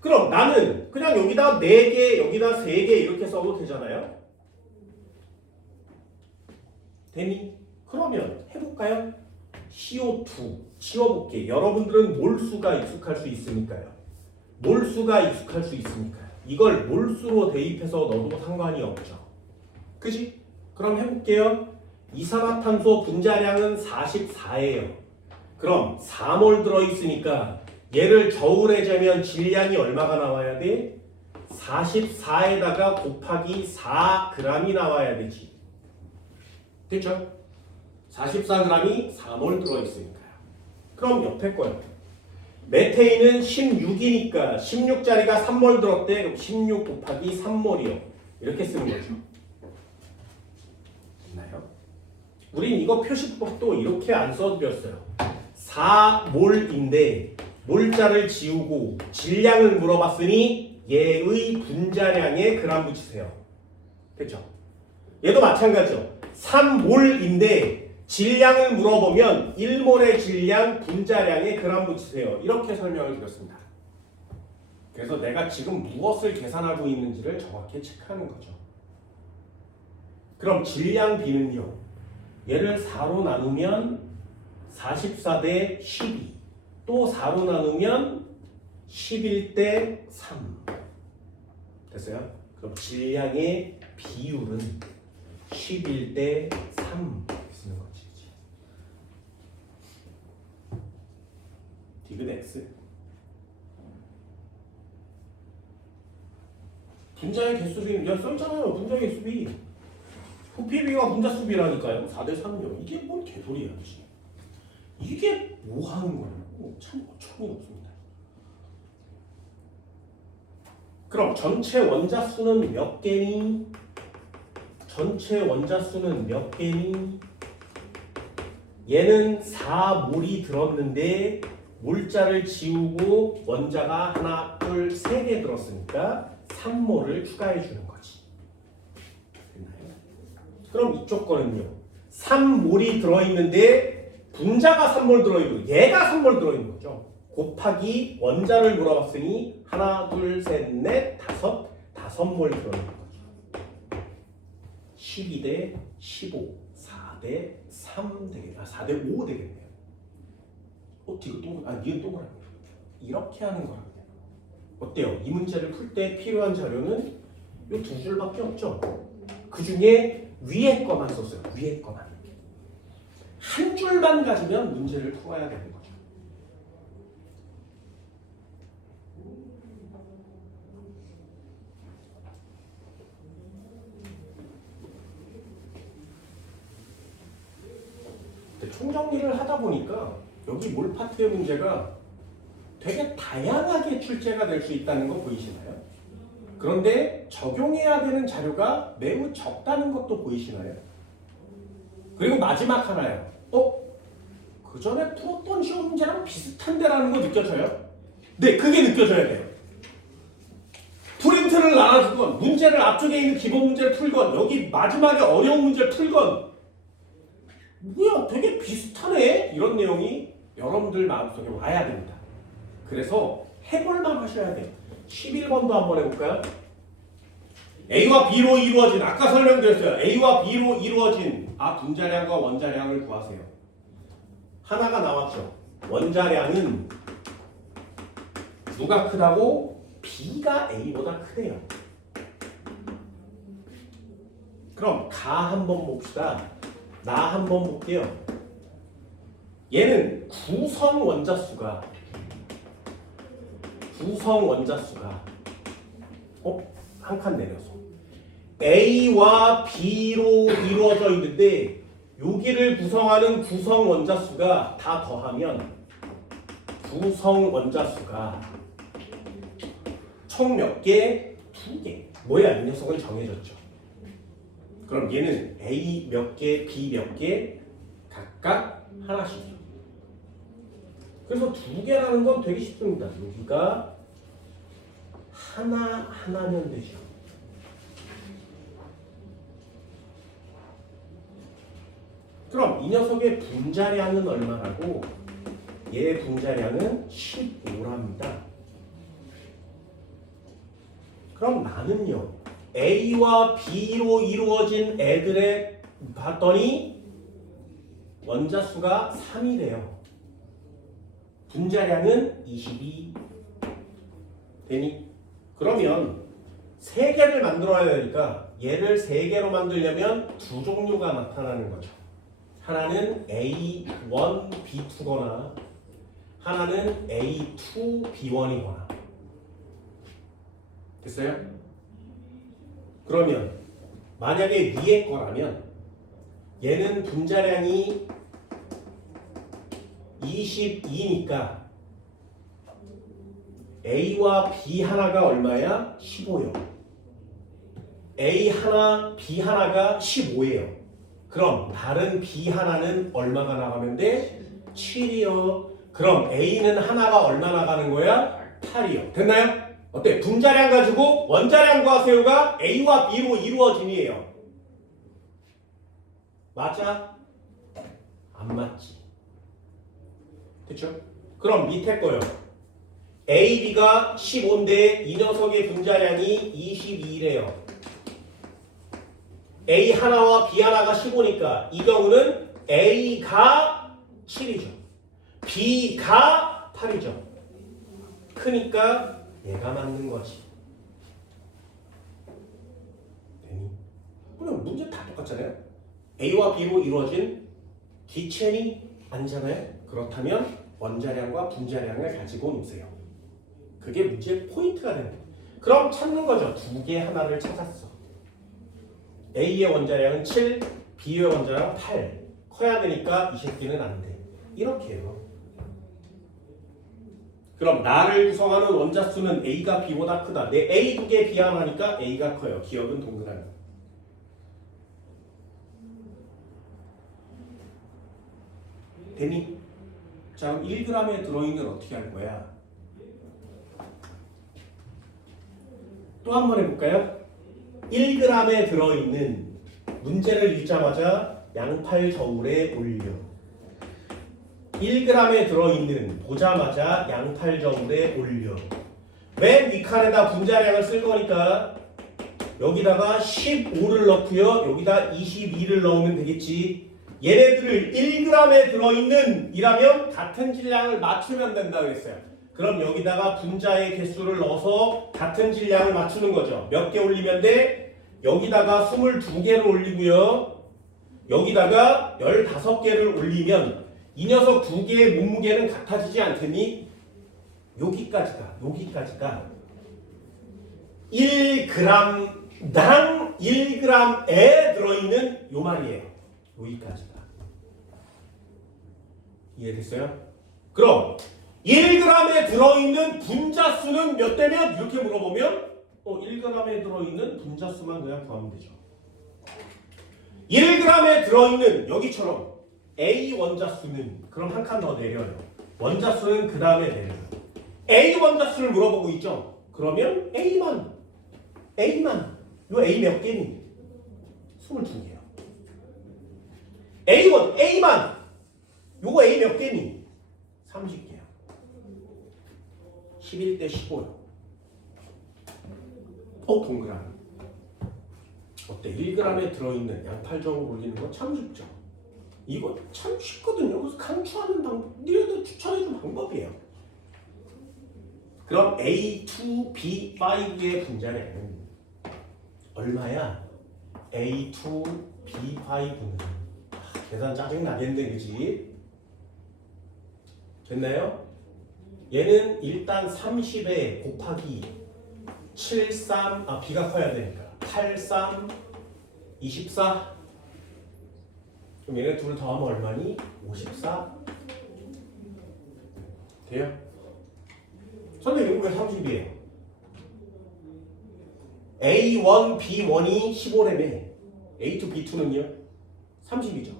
그럼 나는 그냥 여기다 4개, 여기다 3개 이렇게 써도 되잖아요. 되니? 그러면 해볼까요? CO2 지워볼게. 여러분들은 몰수가 익숙할 수 있으니까요. 몰수가 익숙할 수 있으니까요. 이걸 몰수로 대입해서 넣어도 상관이 없죠. 그지? 그럼 해볼게요. 이산화탄소 분자량은 44예요. 그럼 4몰 들어있으니까 얘를 저울에 재면 질량이 얼마가 나와야 돼? 44에다가 곱하기 4g이 나와야 되지. 됐죠? 44g이 4몰 들어있으니까요. 그럼 옆에 거요. 메테인은 16이니까 16짜리가 3몰 들었대. 그럼 16 곱하기 3몰이요. 이렇게 쓰는 거죠. 됐나요? 우린 이거 표시법도 이렇게 안 써드렸어요. 4몰인데 몰자를 지우고 질량을 물어봤으니 얘의 분자량에 그람 붙이세요. 됐죠? 얘도 마찬가지죠. 3몰인데 질량을 물어보면 1몰의 질량 분자량에 그람 붙이세요. 이렇게 설명을 드렸습니다. 그래서 내가 지금 무엇을 계산하고 있는지를 정확히 체크하는 거죠. 그럼 질량 B는요. 얘를 4로 나누면 44 대 12. 또 4로 나누면 11 대 3. 됐어요? 그럼 질량의 비율은 11 대 3 쓰는 거지. 디귿 X. 분자의 개수비, 야 써있잖아요. 분자의 개수비. 부피비가 분자 수비라니까요. 4 대 3이요. 이게 뭔 개소리야. 이게 뭐 하는 거냐고. 참 어처구니 없습니다. 그럼 전체 원자 수는 몇 개니? 전체 원자 수는 몇 개니? 얘는 4몰이 들었는데 몰자를 지우고 원자가 하나, 둘, 3개 들었으니까 3몰을 추가해 주는 거지. 됐나요? 그럼 이쪽 거는요. 3몰이 들어있는데 분자가 3몰 들어있고 얘가 3몰 들어있는 거죠. 곱하기 원자를 물어봤으니 하나, 둘, 셋, 넷, 다섯 5몰 들어있는 거죠. 12 대 15, 4 대 3 되겠네요. 4 대 5 되겠네요. 이거 니은 동그라미. 이렇게 하는 거랍니다. 어때요? 이 문제를 풀 때 필요한 자료는 이 두 줄밖에 없죠. 그 중에 위에 거만 썼어요. 위에 거만. 한 줄만 가지면 문제를 풀어야 되는 거죠. 총정리를 하다 보니까 여기 몰파트의 문제가 되게 다양하게 출제가 될 수 있다는 거 보이시나요? 그런데 적용해야 되는 자료가 매우 적다는 것도 보이시나요? 그리고 마지막 하나요. 그 전에 풀었던 시험 문제랑 비슷한데라는 거 느껴져요? 네, 그게 느껴져야 돼요. 프린트를 나눠주건 문제를 앞쪽에 있는 기본 문제를 풀건 여기 마지막에 어려운 문제를 풀건 뭐야 되게 비슷하네 이런 내용이 여러분들 마음속에 와야 됩니다. 그래서 해볼만 하셔야 돼요. 11번도 한번 해볼까요? A와 B로 이루어진 아까 설명드렸어요. A와 B로 이루어진 분자량과 원자량을 구하세요. 하나가 나왔죠. 원자량은 누가 크다고? B가 A보다 크대요. 그럼 가 한번 봅시다. 나 한번 볼게요. 얘는 구성 원자수가 한 칸 내려서 A와 B로 이루어져 있는데 여기를 구성하는 구성 원자수가 다 더하면 구성 원자수가 총 몇 개? 2개. 뭐야? 이 녀석은 정해졌죠. 그럼 얘는 A 몇 개, B 몇 개 각각 하나씩이요. 그래서 2개라는 건 되게 쉽습니다. 여기가 하나면 되죠. 그럼 이 녀석의 분자량은 얼마라고? 얘의 분자량은 15랍니다. 그럼 나는요, A와 B로 이루어진 애들의 봤더니 원자수가 3이래요. 분자량은 22 되니? 그러면 3개를 만들어야 되니까 얘를 3개로 만들려면 2종류가 나타나는 거죠. 하나는 A1, B2거나 하나는 A2, B1이거나. 됐어요? 그러면 만약에 위에 거라면 얘는 분자량이 22니까 A와 B 하나가 얼마야? 15요. A 하나, B 하나가 15예요. 그럼 다른 B 하나는 얼마가 나가면 돼? 7이요. 그럼 A는 하나가 얼마 나가는 거야? 8이요. 됐나요? 어때? 분자량 가지고 원자량 구하세요가 A와 B로 이루어진이에요. 맞아? 안 맞지. 그쵸? 그럼 밑에 거요. A, B가 15인데 이 녀석의 분자량이 22래요. A 하나와 B 하나가 15니까 이 경우는 A가 7이죠. B가 8이죠. 크니까 얘가 맞는 거지. 되니? 그럼 문제 다 똑같잖아요. A와 B로 이루어진 기체니 아니잖아요. 그렇다면 원자량과 분자량을 가지고 노세요. 그게 문제의 포인트가 되는 거예요. 그럼 찾는 거죠. 2개 하나를 찾았어. A의 원자량은 7, B의 원자량은 8. 커야 되니까 이 새끼는 안 돼. 이렇게 해요. 그럼 나를 구성하는 원자수는 A가 B보다 크다. 내 A 2개, B 하나니까 A가 커요. 기억은 동그라미. 되니? 자, 그럼 1g에 들어있는 어떻게 할 거야? 또 한 번 해볼까요? 1g에 들어있는 문제를 읽자마자 양팔 저울에 올려. 1g에 들어있는 보자마자 양팔 저울에 올려. 맨 윗칸에다 분자량을 쓸 거니까 여기다가 15를 넣고요. 여기다 22를 넣으면 되겠지. 얘네들을 1g에 들어있는 이라면 같은 질량을 맞추면 된다 그랬어요. 그럼 여기다가 분자의 개수를 넣어서 같은 질량을 맞추는 거죠. 몇 개 올리면 돼? 여기다가 22개를 올리고요. 여기다가 15개를 올리면 이 녀석 2개의 몸무게는 같아지지 않겠니? 여기까지가 1g당 1g에 들어있는 요 말이에요. 여기까지가. 이해됐어요? 그럼 1g에 들어있는 분자수는 몇 대면? 이렇게 물어보면 1g에 들어있는 분자수만 그냥 구하면 되죠. 1g에 들어있는 여기처럼 A 원자수는 그럼 한 칸 더 내려요. 원자수는 그 다음에 내려요. A 원자수를 물어보고 있죠. 그러면 A만 요 A 몇 개니? 22개요. A만 요거 A 몇 개니? 30개요. 11대 15요. 동그라미. 어때? 1g에 들어있는 양팔 정을 올리는 거 참 쉽죠? 이거 참 쉽거든요. 그래서 강추하는 방법, 니네들 추천해준 방법이에요. 그럼 A2B5의 분자량은 얼마야? A2B5는 계산 짜증나겠네, 그지? 됐나요? 얘는 일단 30에 곱하기 73, B가 커야 되니까 83, 24. 그럼 얘네 둘 더하면 얼마니? 54. 돼요? 선생님 이거 왜 30이에요? A1, B1이 15래매. A2, B2는요? 30이죠.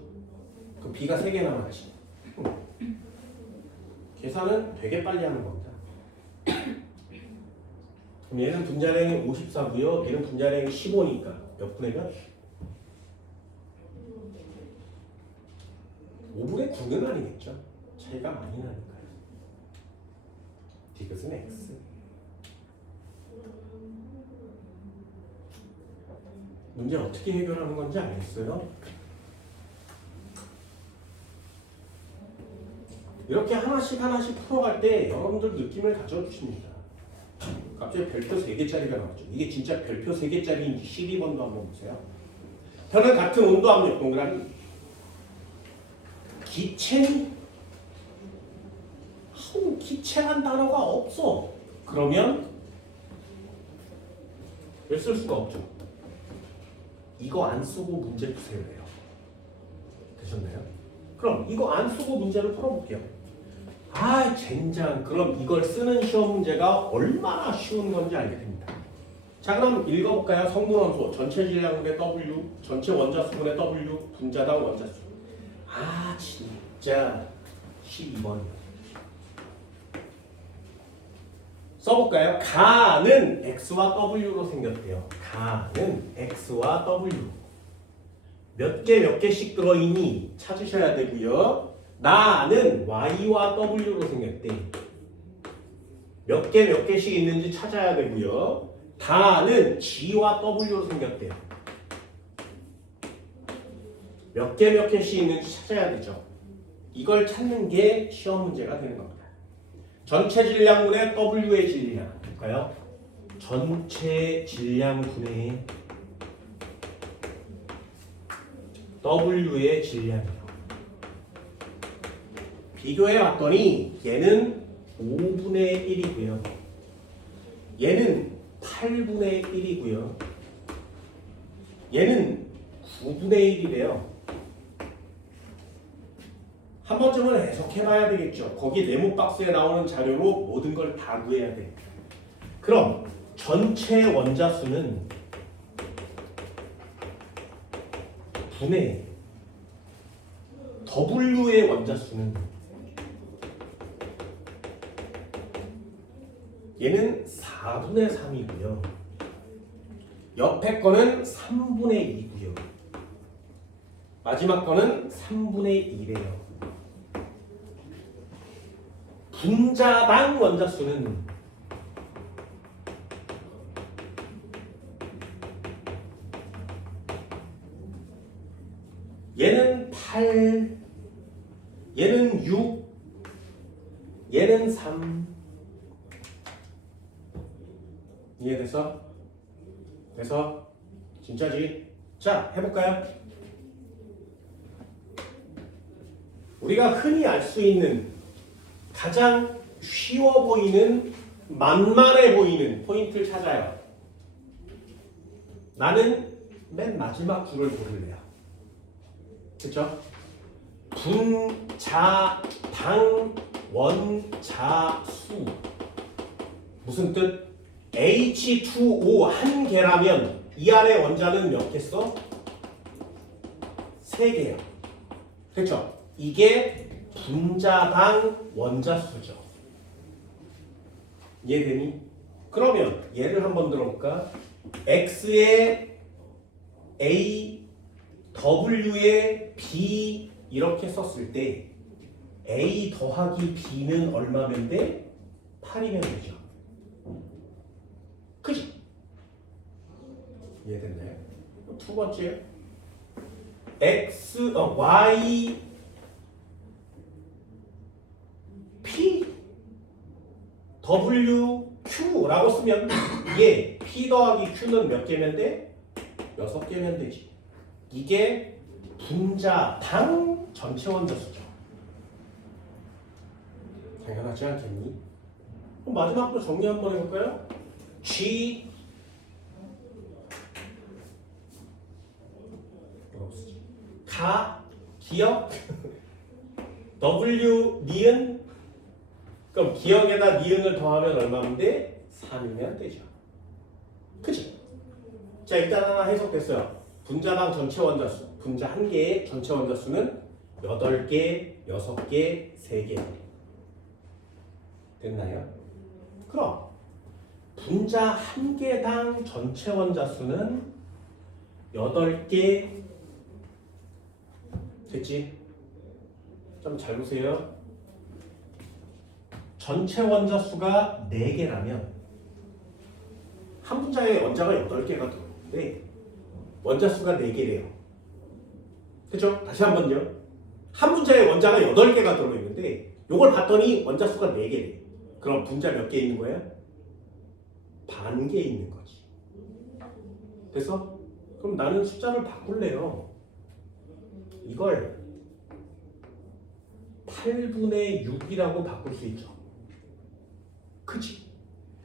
그럼 B가 3개 남아야지. 계산은 되게 빨리 하는 겁니다. 그럼 얘는 분자량이 54고요. 얘는 분자량이 15니까 몇 분의 몇? 5분의 9는 아니겠죠. 차이가 많이 나니까요. 디귿은 X. 문제 어떻게 해결하는 건지 알겠어요? 이렇게 하나씩 풀어갈 때 여러분들 느낌을 가져주십니다. 갑자기 별표 3개짜리가 나왔죠. 이게 진짜 별표 3개짜리인지 12번도 한번 보세요. 변은 같은 온도 압력 동그라미. 기체는 기체란 단어가 없어. 그러면 왜 쓸 수가 없죠? 이거 안 쓰고 문제 푸세요. 되셨나요? 그럼 이거 안 쓰고 문제를 풀어볼게요. 젠장. 그럼 이걸 쓰는 시험 문제가 얼마나 쉬운 건지 알게 됩니다. 자, 그럼 읽어볼까요? 성분원소, 전체 질량분의 W, 전체 원자수분의 W, 분자당 원자수. 진짜 12번이요. 써볼까요? 가는 X와 W로 생겼대요. 가는 X와 W. 몇 개씩 들어있니? 찾으셔야 되고요. 나는 Y와 W로 생겼대. 몇 개씩 있는지 찾아야 되고요. 다는 G와 W로 생겼대요. 몇 개씩 있는지 찾아야 되죠. 이걸 찾는 게 시험 문제가 되는 겁니다. 전체 질량분의 W의 질량. 볼까요? 전체 질량분의 W의 질량이요. 비교해 봤더니 얘는 5분의 1이고요. 얘는 8분의 1이고요. 얘는 9분의 1이래요. 한 번쯤은 해석해봐야 되겠죠. 거기 네모 박스에 나오는 자료로 모든 걸 다 구해야 돼. 그럼 전체 원자수는 분의 W의 원자수는 얘는 4분의 3이고요. 옆에 거는 3분의 2고요. 마지막 거는 3분의 1이에요. 분자당 원자수는 얘는 8, 얘는 6, 얘는 3. 이해됐어? 돼서? 진짜지? 자, 해볼까요? 우리가 흔히 알 수 있는 가장 쉬워 보이는, 만만해 보이는 포인트를 찾아요. 나는 맨 마지막 줄을 고를래요. 그쵸? 분자당 원자수. 무슨 뜻? H2O 한 개라면 이 안에 원자는 몇 개 써? 3개요. 그쵸? 이게 분자당 원자수죠. 이해되니? 그러면 얘를 한번 들어볼까? X의 A, W의 B 이렇게 썼을 때 A 더하기 B는 얼마면 돼? 8이면 되죠. 그지? 이해됐나요? 두 번째 y p w q라고 쓰면 이게 p 더하기 q는 몇 개면 돼? 6개면 되지. 이게 분자당 전체 원자수죠. 당연하지 않겠니? 그럼 마지막으로 정리 한번 해볼까요? G 기억 W 니은 그럼 기억에다 니은을 더하면 얼마면 돼? 3이면 되죠. 그치? 자 일단 하나 해석됐어요. 분자당 전체 원자수 분자 한 개의 전체 원자수는 8개, 6개, 3개 됐나요? 그럼 분자 한 개당 전체 원자수는 8개 됐지? 좀 잘 보세요. 전체 원자수가 4개라면 한 분자에 원자가 8개가 들어오는데 원자수가 4개래요. 그죠? 다시 한번요. 한 분자에 원자가 8개가 들어있는데 요걸 봤더니 원자수가 4개래. 그럼 분자 몇 개 있는 거야? 반 개 있는 거지. 됐어? 그럼 나는 숫자를 바꿀래요. 이걸 8분의 6이라고 바꿀 수 있죠. 그치?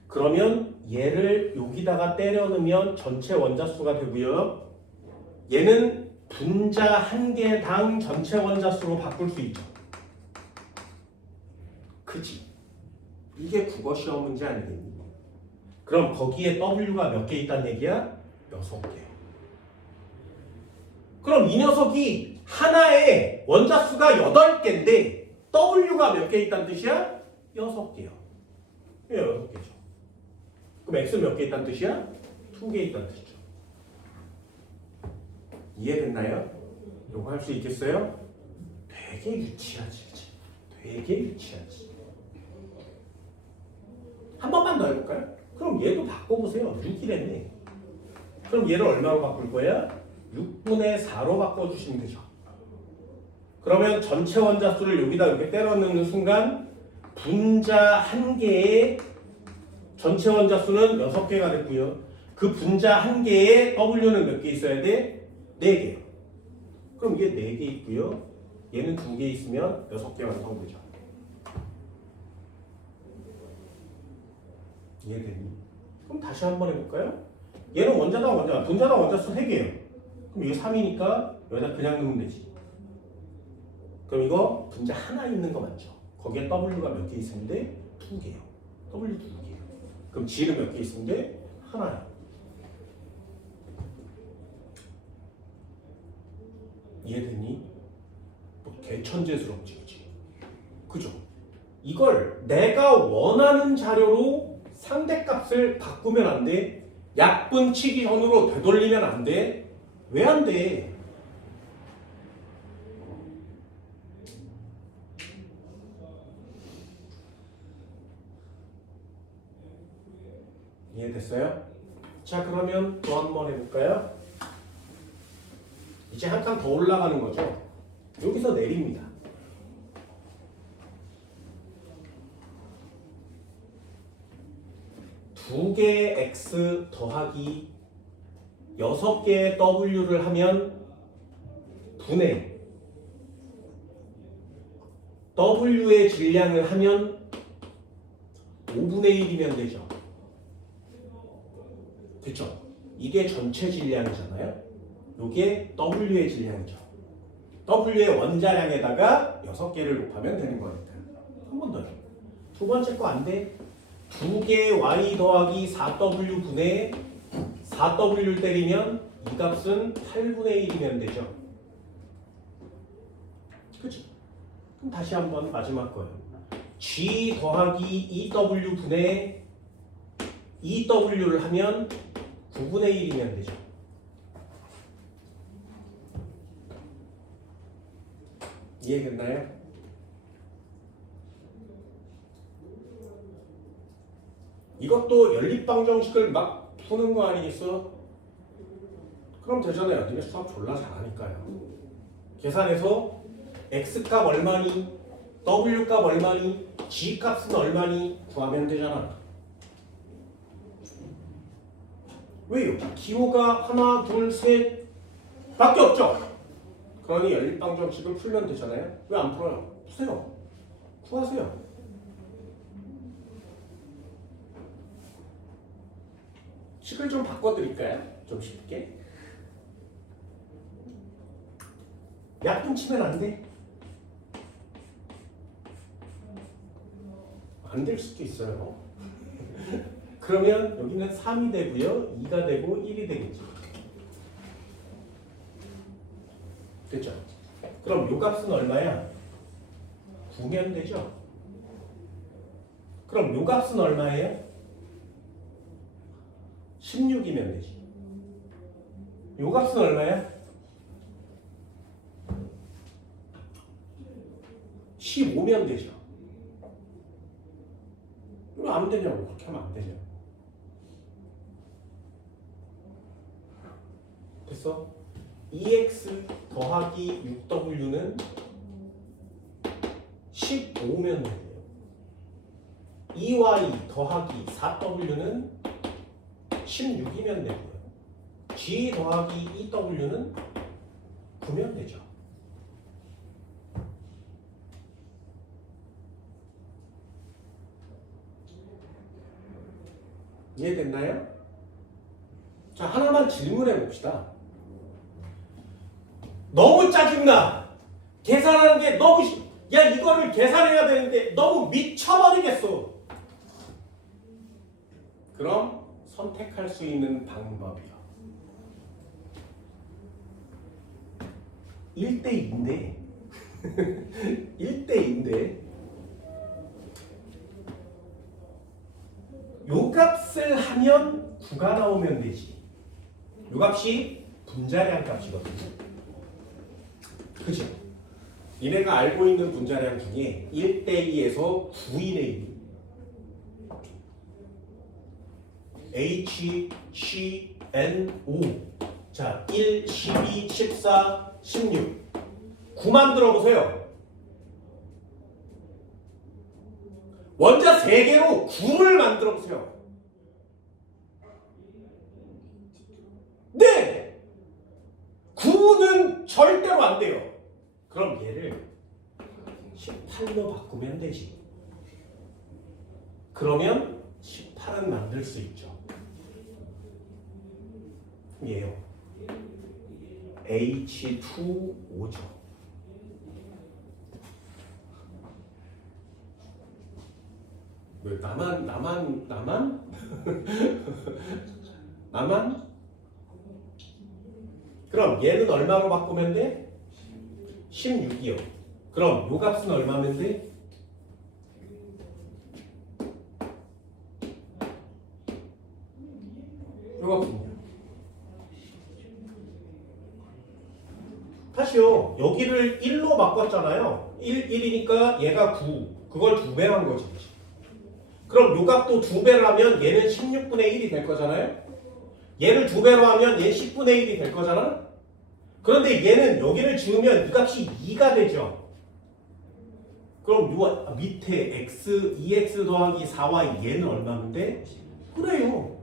그러면 얘를 여기다가 때려 넣으면 전체 원자수가 되고요. 얘는 분자 한 개당 전체 원자수로 바꿀 수 있죠. 그치? 이게 국어 시험 문제 아니겠니? 그럼 거기에 W가 몇 개 있다는 얘기야? 6개. 그럼 이 녀석이 하나에 원자수가 8개인데 W가 몇 개 있다는 뜻이야? 6개요. 예, 6개죠. 그럼 X는 몇 개 있다는 뜻이야? 2개 있다는 뜻이죠. 이해됐나요? 이거 할 수 있겠어요? 되게 유치하지. 그치? 되게 유치하지. 한 번만 더 해볼까요? 그럼 얘도 바꿔보세요. 6이랬네. 그럼 얘를 얼마로 바꿀 거야? 6분의 4로 바꿔주시면 되죠. 그러면 전체 원자수를 여기다 이렇게 때려 넣는 순간 분자 한 개의 전체 원자수는 6개가 됐고요. 그 분자 한 개의 W는 몇 개 있어야 돼? 4개. 그럼 이게 4개 있고요. 얘는 2개 있으면 6개 완성되죠. 이해되니? 그럼 다시 한번 해볼까요? 얘는 원자당 원자, 분자당 원자수 3개예요. 그럼 이게 3이니까 여기다 그냥 넣으면 되지. 그럼 이거 분자 하나 있는 거 맞죠? 거기에 W가 몇 개 있는데 2개요. W 2개요. 그럼 G는 몇 개 있는데 하나요. 이해되니? 뭐 개천재스럽지, 그치? 그죠? 이걸 내가 원하는 자료로 상대값을 바꾸면 안 돼. 약분치기 현으로 되돌리면 안 돼. 왜 안 돼? 이해됐어요? 자, 그러면 또 한 번 해볼까요? 이제 한 칸 더 올라가는 거죠. 여기서 내립니다. 두 개의 x 더하기 6개의 w를 하면 분의 w의 질량을 하면 5분의 1이면 되죠. 됐죠? 이게 전체 질량이잖아요. 이게 W의 질량이죠. W의 원자량에다가 6개를 곱하면 되는 거니까. 한 번 더요. 두 번째 거 안 돼. 2개 y 더하기 4w 분의 4w를 때리면 이 값은 8분의 1이면 되죠. 그치? 그럼 다시 한번 마지막 거예요. g 더하기 2w 분의 2w를 하면 9분의 1이면 되죠. 이해됐나요? 이것도 연립방정식을 막 푸는 거 아니겠어? 그럼 되잖아요. 니네 수학 졸라 잘하니까요. 계산해서 X값 얼마니, W값 얼마니, G값은 얼마니 구하면 되잖아. 왜요? 기호가 하나, 둘, 셋 밖에 없죠? 그러니 연립방정식을 풀면 되잖아요. 왜 안 풀어요? 푸세요. 구하세요. 식을 좀 바꿔드릴까요? 좀 쉽게. 약분 치면 안 돼. 안 될 수도 있어요. 그러면 여기는 3이 되고요. 2가 되고 1이 되겠죠. 됐죠? 그럼 요 값은 얼마야? 9면 되죠? 그럼 요 값은 얼마예요? 16이면 되지. 요 값은 얼마야? 15면 되죠. 왜 안 되냐고. 그렇게 하면 안 되냐고. 됐어? 2x 더하기 6w는 15면 돼요. 2y 더하기 4w는 16이면 되고요. g 더하기 2w는 9면 되죠. 이해됐나요? 자, 하나만 질문해 봅시다. 너무 짜증나. 계산하는 게 너무 야, 이거를 계산해야 되는데 너무 미쳐버리겠어. 그럼 선택할 수 있는 방법이요. 1대2인데 1대2인데 요 값을 하면 9가 나오면 되지. 요 값이 분자량 값이거든요. 그죠? 얘네가 알고 있는 분자량 중에 1대2에서 9인의 1. H, C, N, O. 자, 1, 12, 14, 16. 9 만들어 보세요. 원자 3개로 9를 만들어 보세요. 네! 9는 절대로 안 돼요. 그럼 얘를 18로 바꾸면 되지. 그러면 18은 만들 수 있죠. 얘요. H2O죠. 왜 나만? 나만? 그럼 얘는 얼마로 바꾸면 돼? 16이요. 그럼 요 값은 얼마면 돼? 요 값은요. 다시요. 여기를 1로 바꿨잖아요. 1이니까 얘가 9. 그걸 2배 한 거지. 그럼 요 값도 2배를 하면 얘는 16분의 1이 될 거잖아요. 얘를 2배로 하면 얘는 10분의 1이 될 거잖아. 그런데 얘는 여기를 지우면 이 값이 2가 되죠. 그럼 요 밑에 x, 2x 더하기 4y 얘는 얼마인데? 그래요.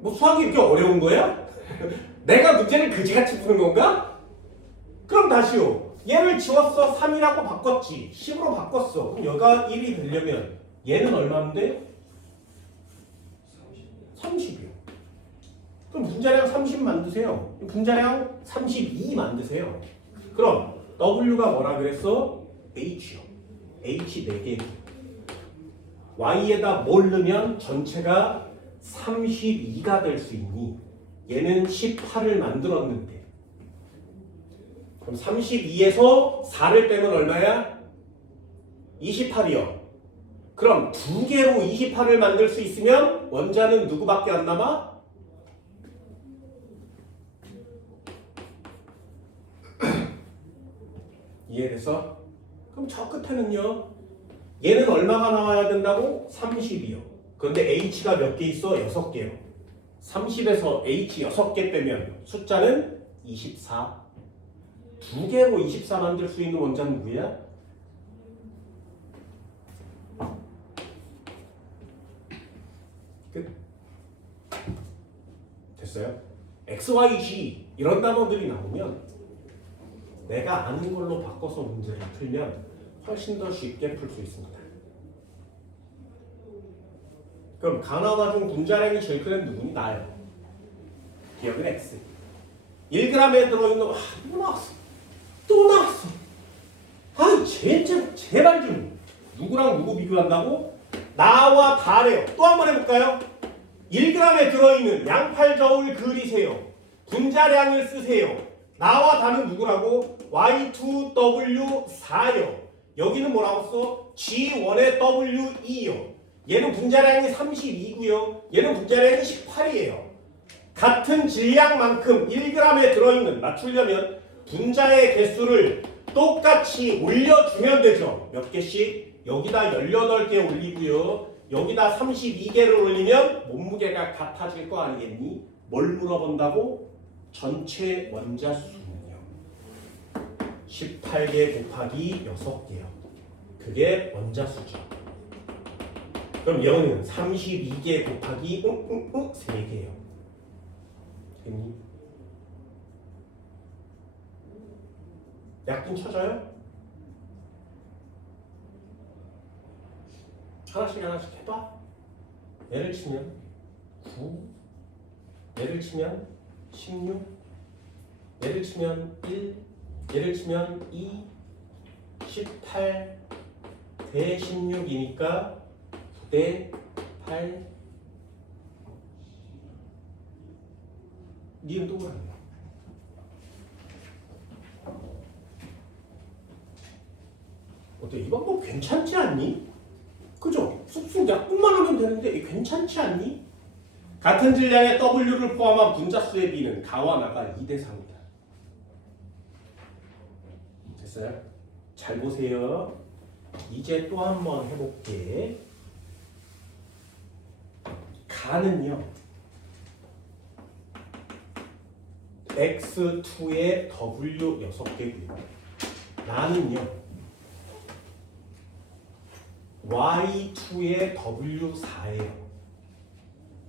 뭐 수학이 이렇게 어려운 거야? 내가 문제를 그지같이 푸는 건가? 그럼 다시요. 얘를 지웠어. 3이라고 바꿨지. 10으로 바꿨어. 그럼 여기가 1이 되려면 얘는 얼마인데? 30이요. 그럼 분자량 30 만드세요. 분자량 32 만드세요. 그럼 W가 뭐라 그랬어? H요. H 4개. Y에다 뭘 넣으면 전체가 32가 될 수 있니? 얘는 18을 만들었는데. 그럼 32에서 4를 빼면 얼마야? 28이요. 그럼 2개로 28을 만들 수 있으면 원자는 누구밖에 안 남아? 이해돼서? 그럼 저 끝에는요. 얘는 얼마가 나와야 된다고? 30이요. 그런데 H가 몇 개 있어? 6개요. 30에서 H 6개 빼면 숫자는 24. 2개로 24 만들 수 있는 원자는 누구야? 끝. 됐어요? X, Y, Z 이런 단어들이 나오면 내가 아는 걸로 바꿔서 문제를 풀면 훨씬 더 쉽게 풀 수 있습니다. 그럼 가나다 중 분자량이 제일 큰 애는 누구니? 나요. 기억은 X. 1g에 들어있는 또 나왔어. 또 나왔어. 제발 좀. 누구랑 누구 비교한다고? 나와 다래요. 또 한 번 해볼까요? 1g에 들어있는 양팔저울 그리세요. 분자량을 쓰세요. 나와 다는 누구라고? Y2W4요. 여기는 뭐라고 써? G1의 W2요. 얘는 분자량이 32고요. 얘는 분자량이 18이에요. 같은 질량만큼 1g에 들어있는 맞추려면 분자의 개수를 똑같이 올려주면 되죠. 몇 개씩? 여기다 18개 올리고요. 여기다 32개를 올리면 몸무게가 같아질 거 아니겠니? 뭘 물어본다고? 전체 원자 수는요. 18개 곱하기 6개요. 그게 원자 수죠. 그럼 여기는 32개 곱하기 3개예요. 됐니? 약분 쳐져요? 하나씩 해봐. 얘를 치면 9, 얘를 치면 16, 얘를 치면 1, 얘를 치면 2, 18, 대 16이니까 9대 8. 니은 또 그러네. 어때? 이 방법 괜찮지 않니? 그죠? 쑥쑥 약분만 하면 되는데 괜찮지 않니? 같은 질량의 W를 포함한 분자수의 비는 가와 나가 2대 3이다. 됐어요? 잘 보세요. 이제 또 한 번 해볼게. 가는요. X2의 W 6개고요. 나는요. Y2의 W4예요.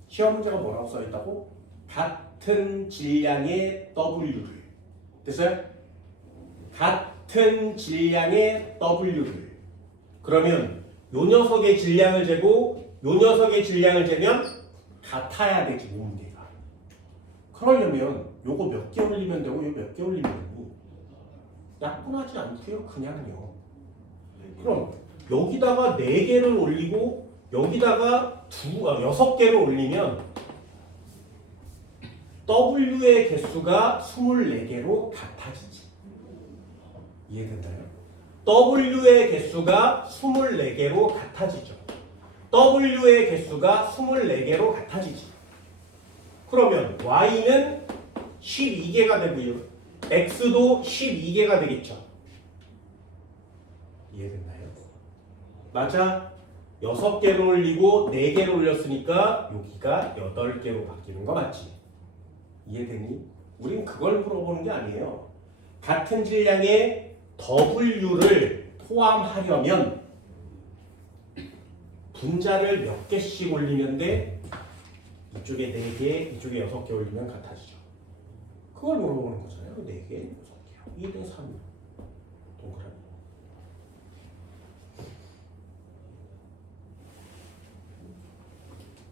시험 문제가 뭐라고 써있다고? 같은 질량의 W를. 됐어요? 같은 질량의 W를. 그러면 요 녀석의 질량을 재고 요 녀석의 질량을 재면 같아야 되지, 몸무게가. 그러려면 요거 몇 개 올리면 되고 요 몇 개 올리면 되니? 약분하지 않고요. 그냥요. 그럼 여기다가 4개를 올리고 여기다가 6개를 올리면 W의 개수가 24개로 같아지지. 이해됐나요? W의 개수가 24개로 같아지죠. W의 개수가 24개로 같아지지. 그러면 Y는 12개가 되고요. X도 12개가 되겠죠. 이해됐나요? 맞아. 6개를 올리고 4개를 올렸으니까 여기가 8개로 바뀌는 거 맞지? 이해되니? 우린 그걸 물어보는 게 아니에요. 같은 질량의 W를 포함하려면 분자를 몇 개씩 올리면 돼? 이쪽에 4개, 이쪽에 6개 올리면 같아지죠. 그걸 물어보는 거잖아요. 4개, 6개, 2대 3. 동그라미.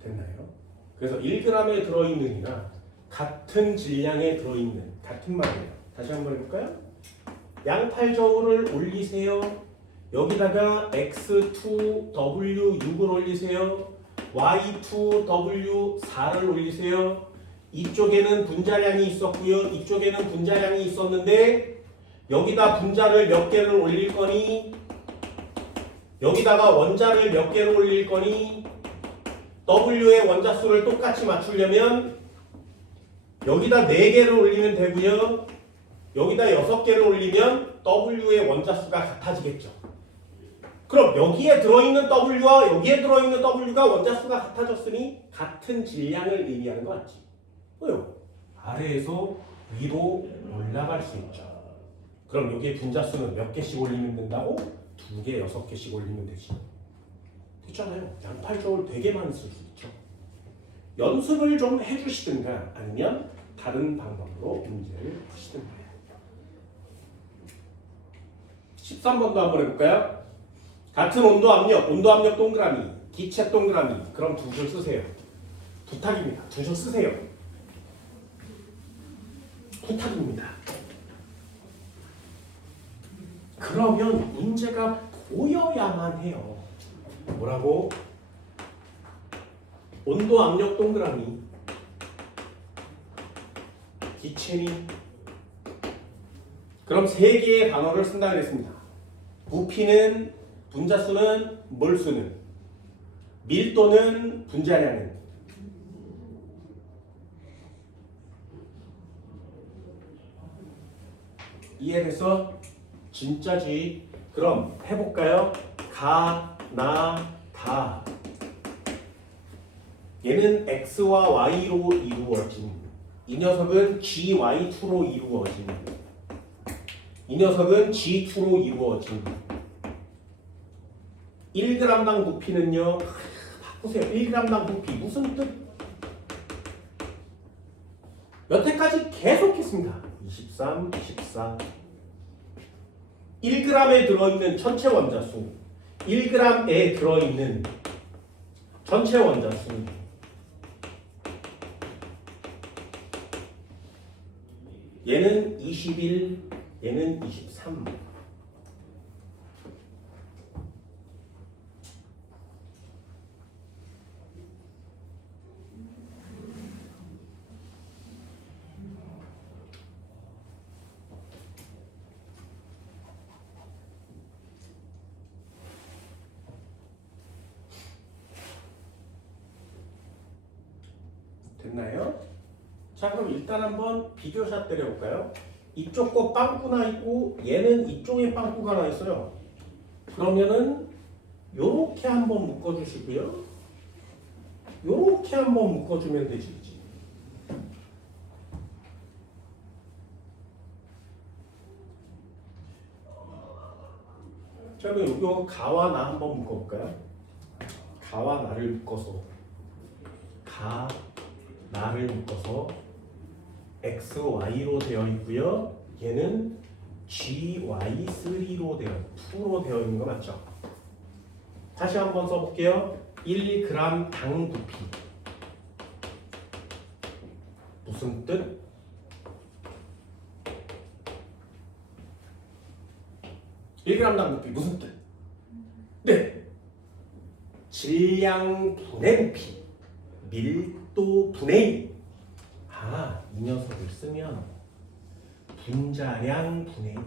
됐나요? 그래서 1g에 들어있는이나 같은 질량에 들어있는 같은 말이에요. 다시 한번 해볼까요? 양팔저울을 올리세요. 여기다가 X2W6을 올리세요. Y2W4를 올리세요. 이쪽에는 분자량이 있었고요. 이쪽에는 분자량이 있었는데 여기다 분자를 몇 개를 올릴 거니? 여기다가 원자를 몇 개를 올릴 거니? W의 원자수를 똑같이 맞추려면 여기다 4개를 올리면 되고요. 여기다 6개를 올리면 W의 원자수가 같아지겠죠. 그럼 여기에 들어있는 W와 여기에 들어있는 W가 원자수가 같아졌으니 같은 질량을 의미하는 거 맞지? 왜요? 아래에서 위로 올라갈 수 있죠. 그럼 여기에 분자수는 몇 개씩 올리면 된다고? 2개, 6개씩 올리면 되지. 됐잖아요. 양팔점을 되게 많이 쓸 수 있죠. 연습을 좀 해주시든가 아니면 다른 방법으로 문제를 푸시든가. 13번도 한번 해볼까요? 같은 온도 압력 동그라미, 기체 동그라미. 그럼 두 줄 쓰세요. 부탁입니다. 두 줄 쓰세요. 부탁입니다. 그러면 문제가 보여야만 해요. 뭐라고? 온도 압력 동그라미, 기체니. 그럼 세 개의 단어를 쓴다 그랬습니다. 부피는, 분자수는, 몰수는, 밀도는, 분자량은. 이해돼서? 진짜지. 그럼 해볼까요? 가, 나, 다. 얘는 x와 y로 이루어진, 이 녀석은 gy2로 이루어진, 이 녀석은 g2로 이루어진. 1g당 부피는요. 바꾸세요. 1g당 부피 무슨 뜻? 여태까지 계속했습니다. 23, 14. 1g에 들어있는 전체 원자수, 1g에 들어있는 전체 원자수. 얘는 21, 얘는 23. 됐나요? 자, 그럼 일단 한번 비교샷 때려볼까요? 이쪽 거 빵꾸나 있고 얘는 이쪽에 빵꾸가 나 있어요. 그러면은 요렇게 한번 묶어주시고요. 요렇게 한번 묶어주면 되지. 자, 그럼 요거 가와 나 한번 묶어볼까요? 가와 나를 묶어서 가, 나를 묶어서 x, y로 되어 있고요. 얘는 gy3로2로 되어 있는 거 맞죠? 다시 한번 써볼게요. 1g 당 부피. 무슨 뜻? (1g) 부피 무슨 뜻? 네, 질량 분의 부피, 밀도 분의 1. 아, 이 녀석을 쓰면 분자량 분의 1.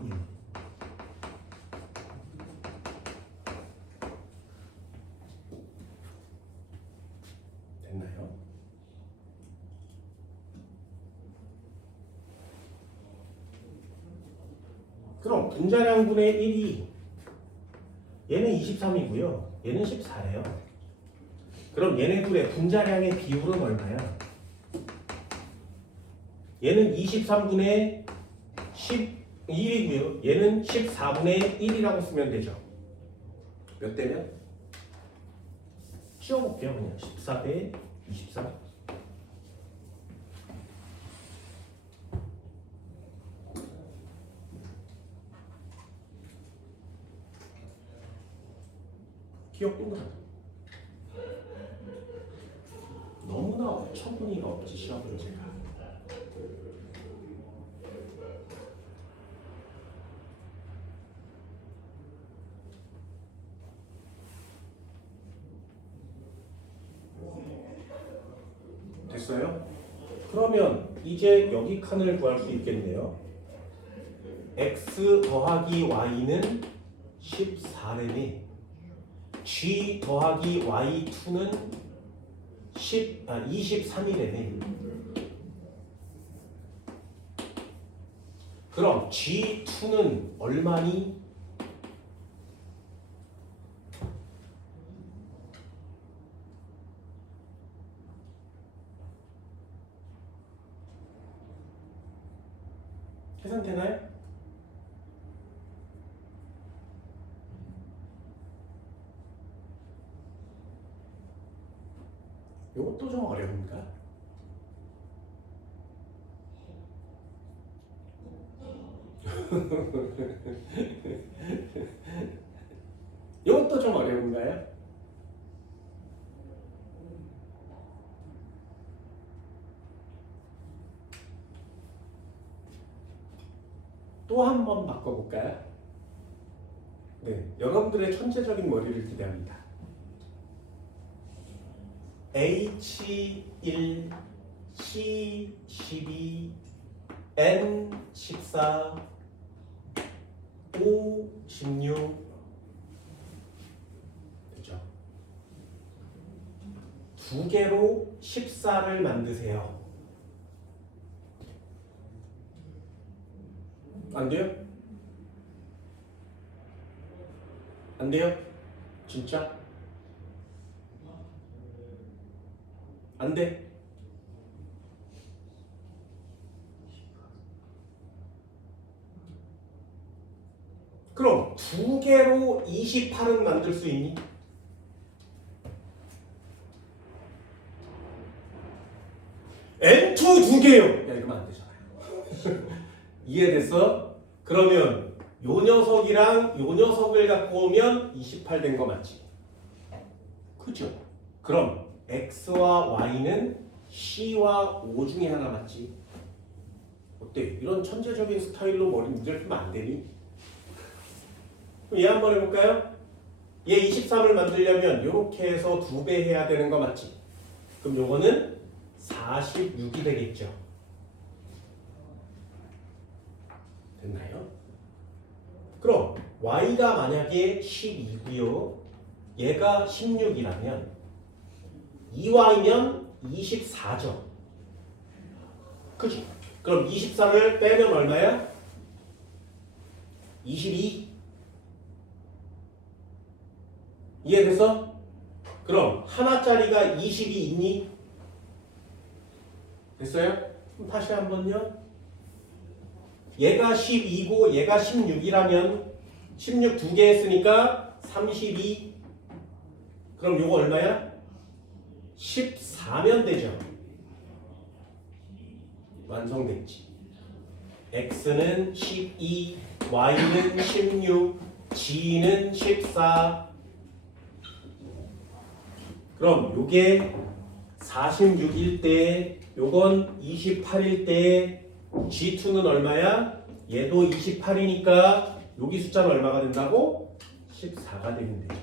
됐나요? 그럼 분자량 분의 1이 얘는 23이고요. 얘는 14예요. 그럼 얘네 둘의 분자량의 비율은 얼마야? 얘는 23분의 11이고요. 얘는 14분의 1이라고 쓰면 되죠. 몇 대면? 씌워볼게요. 그냥 14대 23. 기억 동그라미. 너무나 어처구니가 없지 시험 문제가. 됐어요? 그러면 이제 여기 칸을 구할 수 있겠네요. x 더하기 y는 14래니 g 더하기 y2는 23이래네. 그럼 G2는 얼마니? 이것도 좀 어려운가? 이것도 좀 어려운가요? 또 한 번 바꿔볼까요? 네, 여러분들의 천재적인 머리를 기대합니다. H1, C12, N14, O16 됐죠? 두 개로 14를 만드세요. 안 돼요? 안 돼요? 진짜? 안 돼? 그럼 두 개로 28은 만들 수 있니? N2 두 개요! 야, 이러면 안 되잖아요. 이해됐어? 그러면 요 녀석이랑 요 녀석을 갖고 오면 28 된 거 맞지? 그죠? 그럼 X와 Y는 C와 O 중에 하나 맞지? 어때? 이런 천재적인 스타일로 머리 문제를 풀면 안 되니? 그럼 얘 한번 해볼까요? 얘 23을 만들려면 이렇게 해서 2배 해야 되는 거 맞지? 그럼 요거는 46이 되겠죠? 됐나요? 그럼 Y가 만약에 12고요. 얘가 16이라면 2Y면 24죠. 그치? 그럼 24를 빼면 얼마야? 22. 이해됐어? 그럼 하나짜리가 20이 있니? 됐어요? 그럼 다시 한번요. 얘가 12고 얘가 16이라면 16 두 개 했으니까 32. 그럼 요거 얼마야? 14면 되죠. 완성됐지. X는 12, Y는 16, G는 14. 그럼 요게 46일 때, 요건 28일 때, G2는 얼마야? 얘도 28이니까 여기 숫자는 얼마가 된다고? 14가 되면 되죠.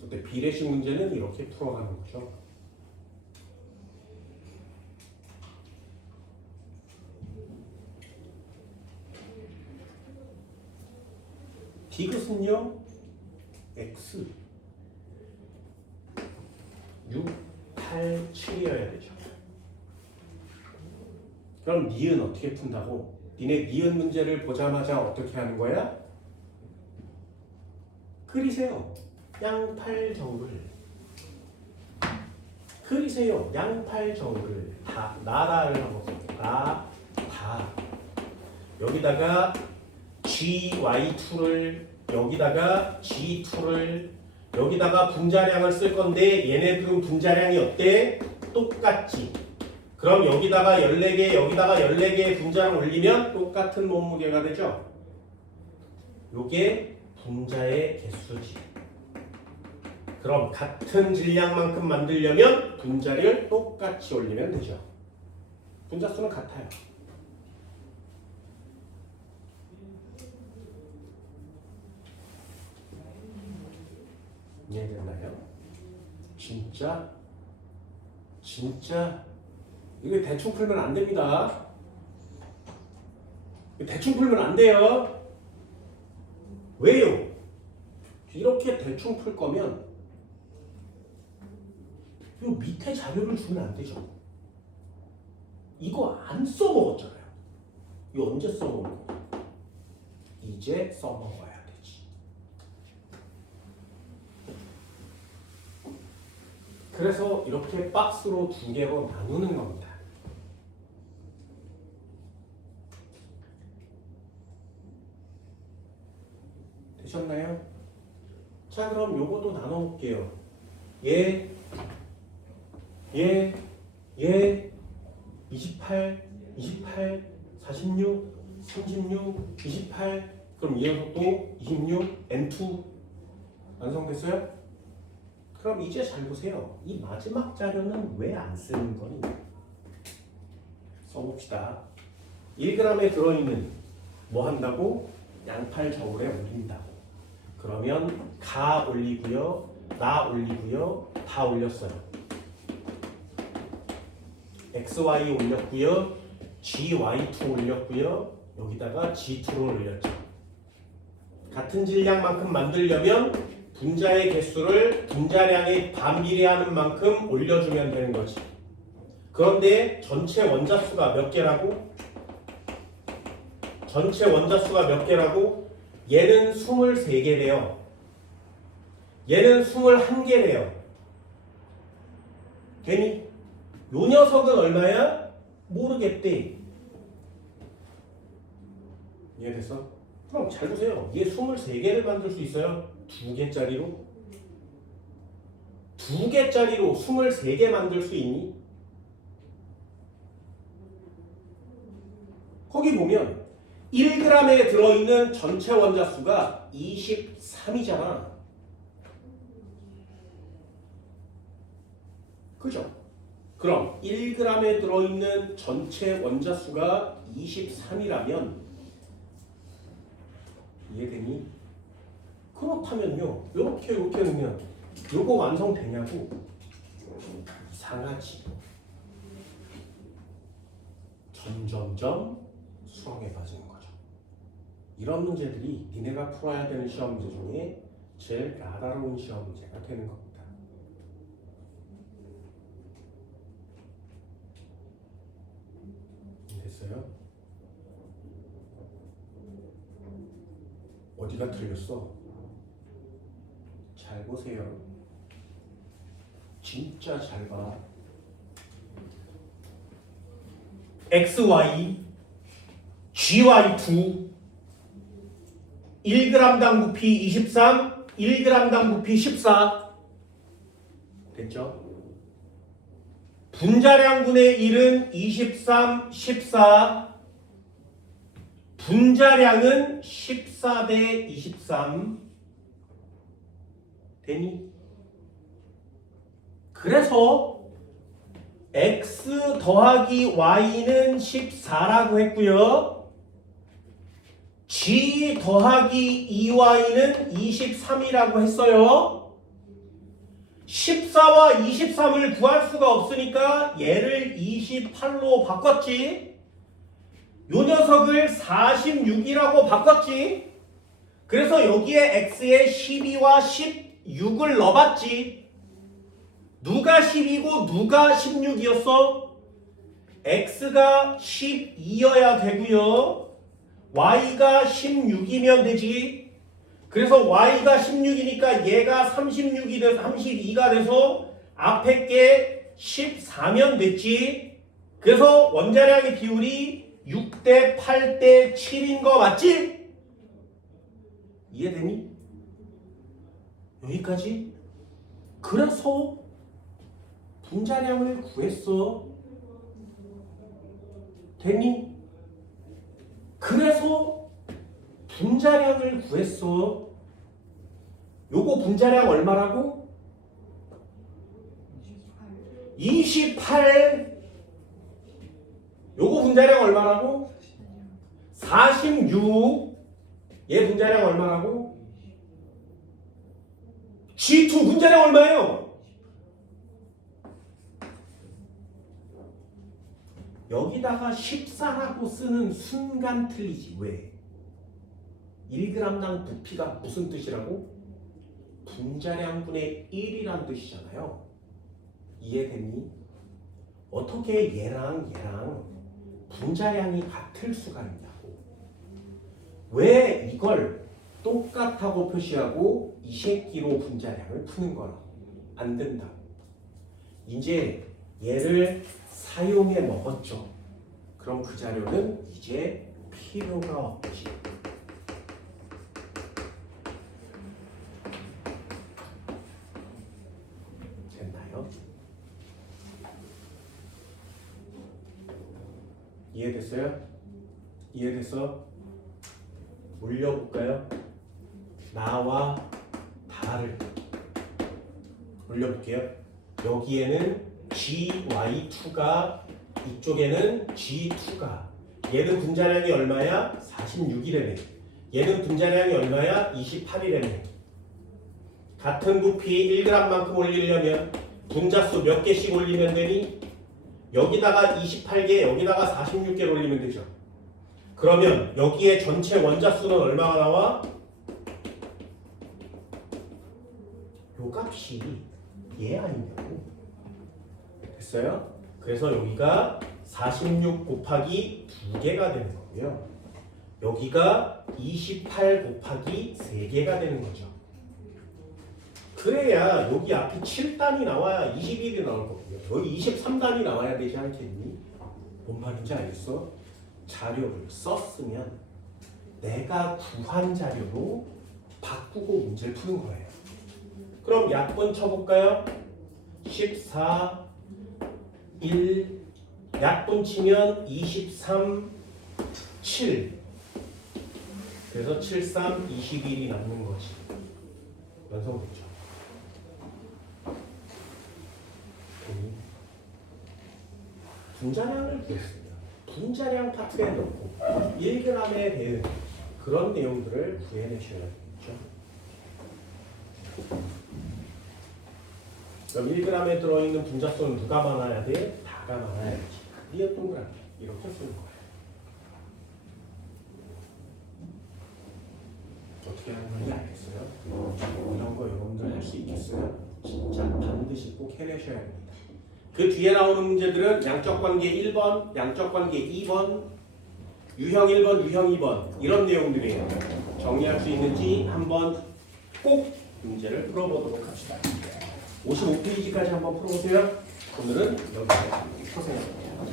근데 비례식 문제는 이렇게 풀어가는 거죠. 디귿은요? X 6, 8, 7이어야 되죠. 그럼 니은 어떻게 푼다고? 니네 니은 문제를 보자마자 어떻게 하는 거야? 그리세요. 양팔정글. 그리세요. 양팔정글. 다 나라를 한번 볼게요. 다. 여기다가 GY2를 여기다가 G2를 여기다가 분자량을 쓸 건데 얘네들은 분자량이 어때? 똑같지. 그럼 여기다가 14개 여기다가 14개의 분자를 올리면 똑같은 몸무게가 되죠. 요게 분자의 개수지. 그럼 같은 질량만큼 만들려면 분자를 똑같이 올리면 되죠. 분자 수는 같아요. 이해됐나요? 진짜 이게 대충 풀면 안 됩니다. 대충 풀면 안 돼요. 왜요? 이렇게 대충 풀 거면 이 밑에 자료를 주면 안 되죠. 이거 안 써먹었잖아요. 이거 언제 써먹은 거야? 이제 써먹어야 되지. 그래서 이렇게 박스로 2개로 나누는 겁니다. 되셨나요? 자, 그럼 요것도 나눠볼게요. 얘 28, 46, 36, 28 그럼 이 녀석도 26, N2 완성됐어요? 그럼 이제 잘 보세요. 이 마지막 자료는 왜 안 쓰는 거니? 써봅시다. 1g에 들어있는 뭐 한다고? 양팔 저울에 올린다고. 그러면 가 올리고요. 나 올리고요. 다 올렸어요. XY 올렸고요. GY2 올렸고요. 여기다가 G2를 올렸죠. 같은 질량만큼 만들려면 분자의 개수를 분자량에 반비례하는 만큼 올려주면 되는 거지. 그런데 전체 원자수가 몇 개라고? 전체 원자수가 몇 개라고? 얘는 23개래요. 얘는 21개래요. 되니? 요 녀석은 얼마야? 모르겠대. 이해됐어? 그럼 잘 보세요. 얘 23개를 만들 수 있어요. 2개짜리로? 2개짜리로 23개 만들 수 있니? 거기 보면 1g에 들어있는 전체 원자수가 23이잖아. 그죠? 그럼 1g에 들어있는 전체 원자수가 23이라면 이해되니? 그렇다면요. 이렇게 넣으면 요거 완성되냐고? 이상하지. 점점점 수학에 빠지는 거죠. 이런 문제들이 니네가 풀어야 되는 시험 문제 중에 제일 까다로운 시험 문제가 되는 겁니다. 됐어요? 어디가 틀렸어? 잘 보세요. 진짜 잘 봐. XY, GY2 1g당 부피 23, 1g당 부피 14 됐죠? 분자량분의 1은 23, 14 분자량은 14 대 23 되니? 그래서 x 더하기 y는 14라고 했고요. g 더하기 2y는 23이라고 했어요. 14와 23을 구할 수가 없으니까 얘를 28로 바꿨지. 요 녀석을 46이라고 바꿨지. 그래서 여기에 x에 12와 16을 넣어봤지. 누가 10이고 누가 16이었어? x가 12여야 되고요. y가 16이면 되지. 그래서 y가 16이니까 얘가 36이 돼서 32가 돼서 앞에 게 14면 됐지. 그래서 원자량의 비율이 6대 8대 7인 거 맞지? 이해되니? 여기까지? 그래서 분자량을 구했어. 됐니? 그래서 분자량을 구했어. 요거 분자량 얼마라고? 28. 요거 분자량 얼마라고? 46. 얘 분자량 얼마라고? G2 분자량 얼마예요? 여기다가 14라고 쓰는 순간 틀리지. 왜? 1g당 부피가 무슨 뜻이라고? 분자량분의 1이란 뜻이잖아요. 이해되니? 어떻게 얘랑 분자량이 같을 수가 있냐고. 왜 이걸 똑같다고 표시하고 이 새끼로 분자량을 푸는 거라고. 안 된다고. 이제 얘를 사용해 먹었죠. 그럼 그 자료는 이제 필요가 없지. 이해됐어요? 이해됐어? 올려볼까요? 나와 다를 올려볼게요. 여기에는 GY2가 이쪽에는 G2가 얘는 분자량이 얼마야? 46이래네. 얘는 분자량이 얼마야? 28이래네. 같은 부피 1g만큼 올리려면 분자수 몇 개씩 올리면 되니? 여기다가 28개, 여기다가 46개를 올리면 되죠. 그러면 여기에 전체 원자수는 얼마가 나와? 요 값이 얘 아니냐고. 됐어요? 그래서 여기가 46 곱하기 2개가 되는 거고요. 여기가 28 곱하기 3개가 되는 거죠. 그래야 여기 앞에 7단이 나와야 21이 나올 거고요. 여기 23단이 나와야 되지 않겠니? 뭔 말인지 알겠어? 자료를 썼으면 내가 구한 자료로 바꾸고 문제를 푸는 거예요. 그럼 약분 쳐볼까요? 14, 1, 약분 치면 23, 7. 그래서 7, 3, 21이 남는 거지. 연속됐죠. 분자량을 구했습니다. 분자량 파트에 넣고 1g에 대응 그런 내용들을 구해내셔야 되겠죠. 그럼 1g에 들어있는 분자수는 누가 많아야 돼? 다가 많아야지. 그게 동그라미 이렇게 쓰는 거예요. 어떻게 하는 건지 알겠어요? 이런 거 여러분들 할 수 있겠어요? 진짜 반드시 꼭 해내셔야 됩니다. 그 뒤에 나오는 문제들은 양적 관계 1번, 양적 관계 2번, 유형 1번, 유형 2번 이런 내용들이에요. 정리할 수 있는지 한번 꼭 문제를 풀어보도록 합시다. 55페이지까지 한번 풀어보세요. 오늘은 여기까지 고생하셨습니다.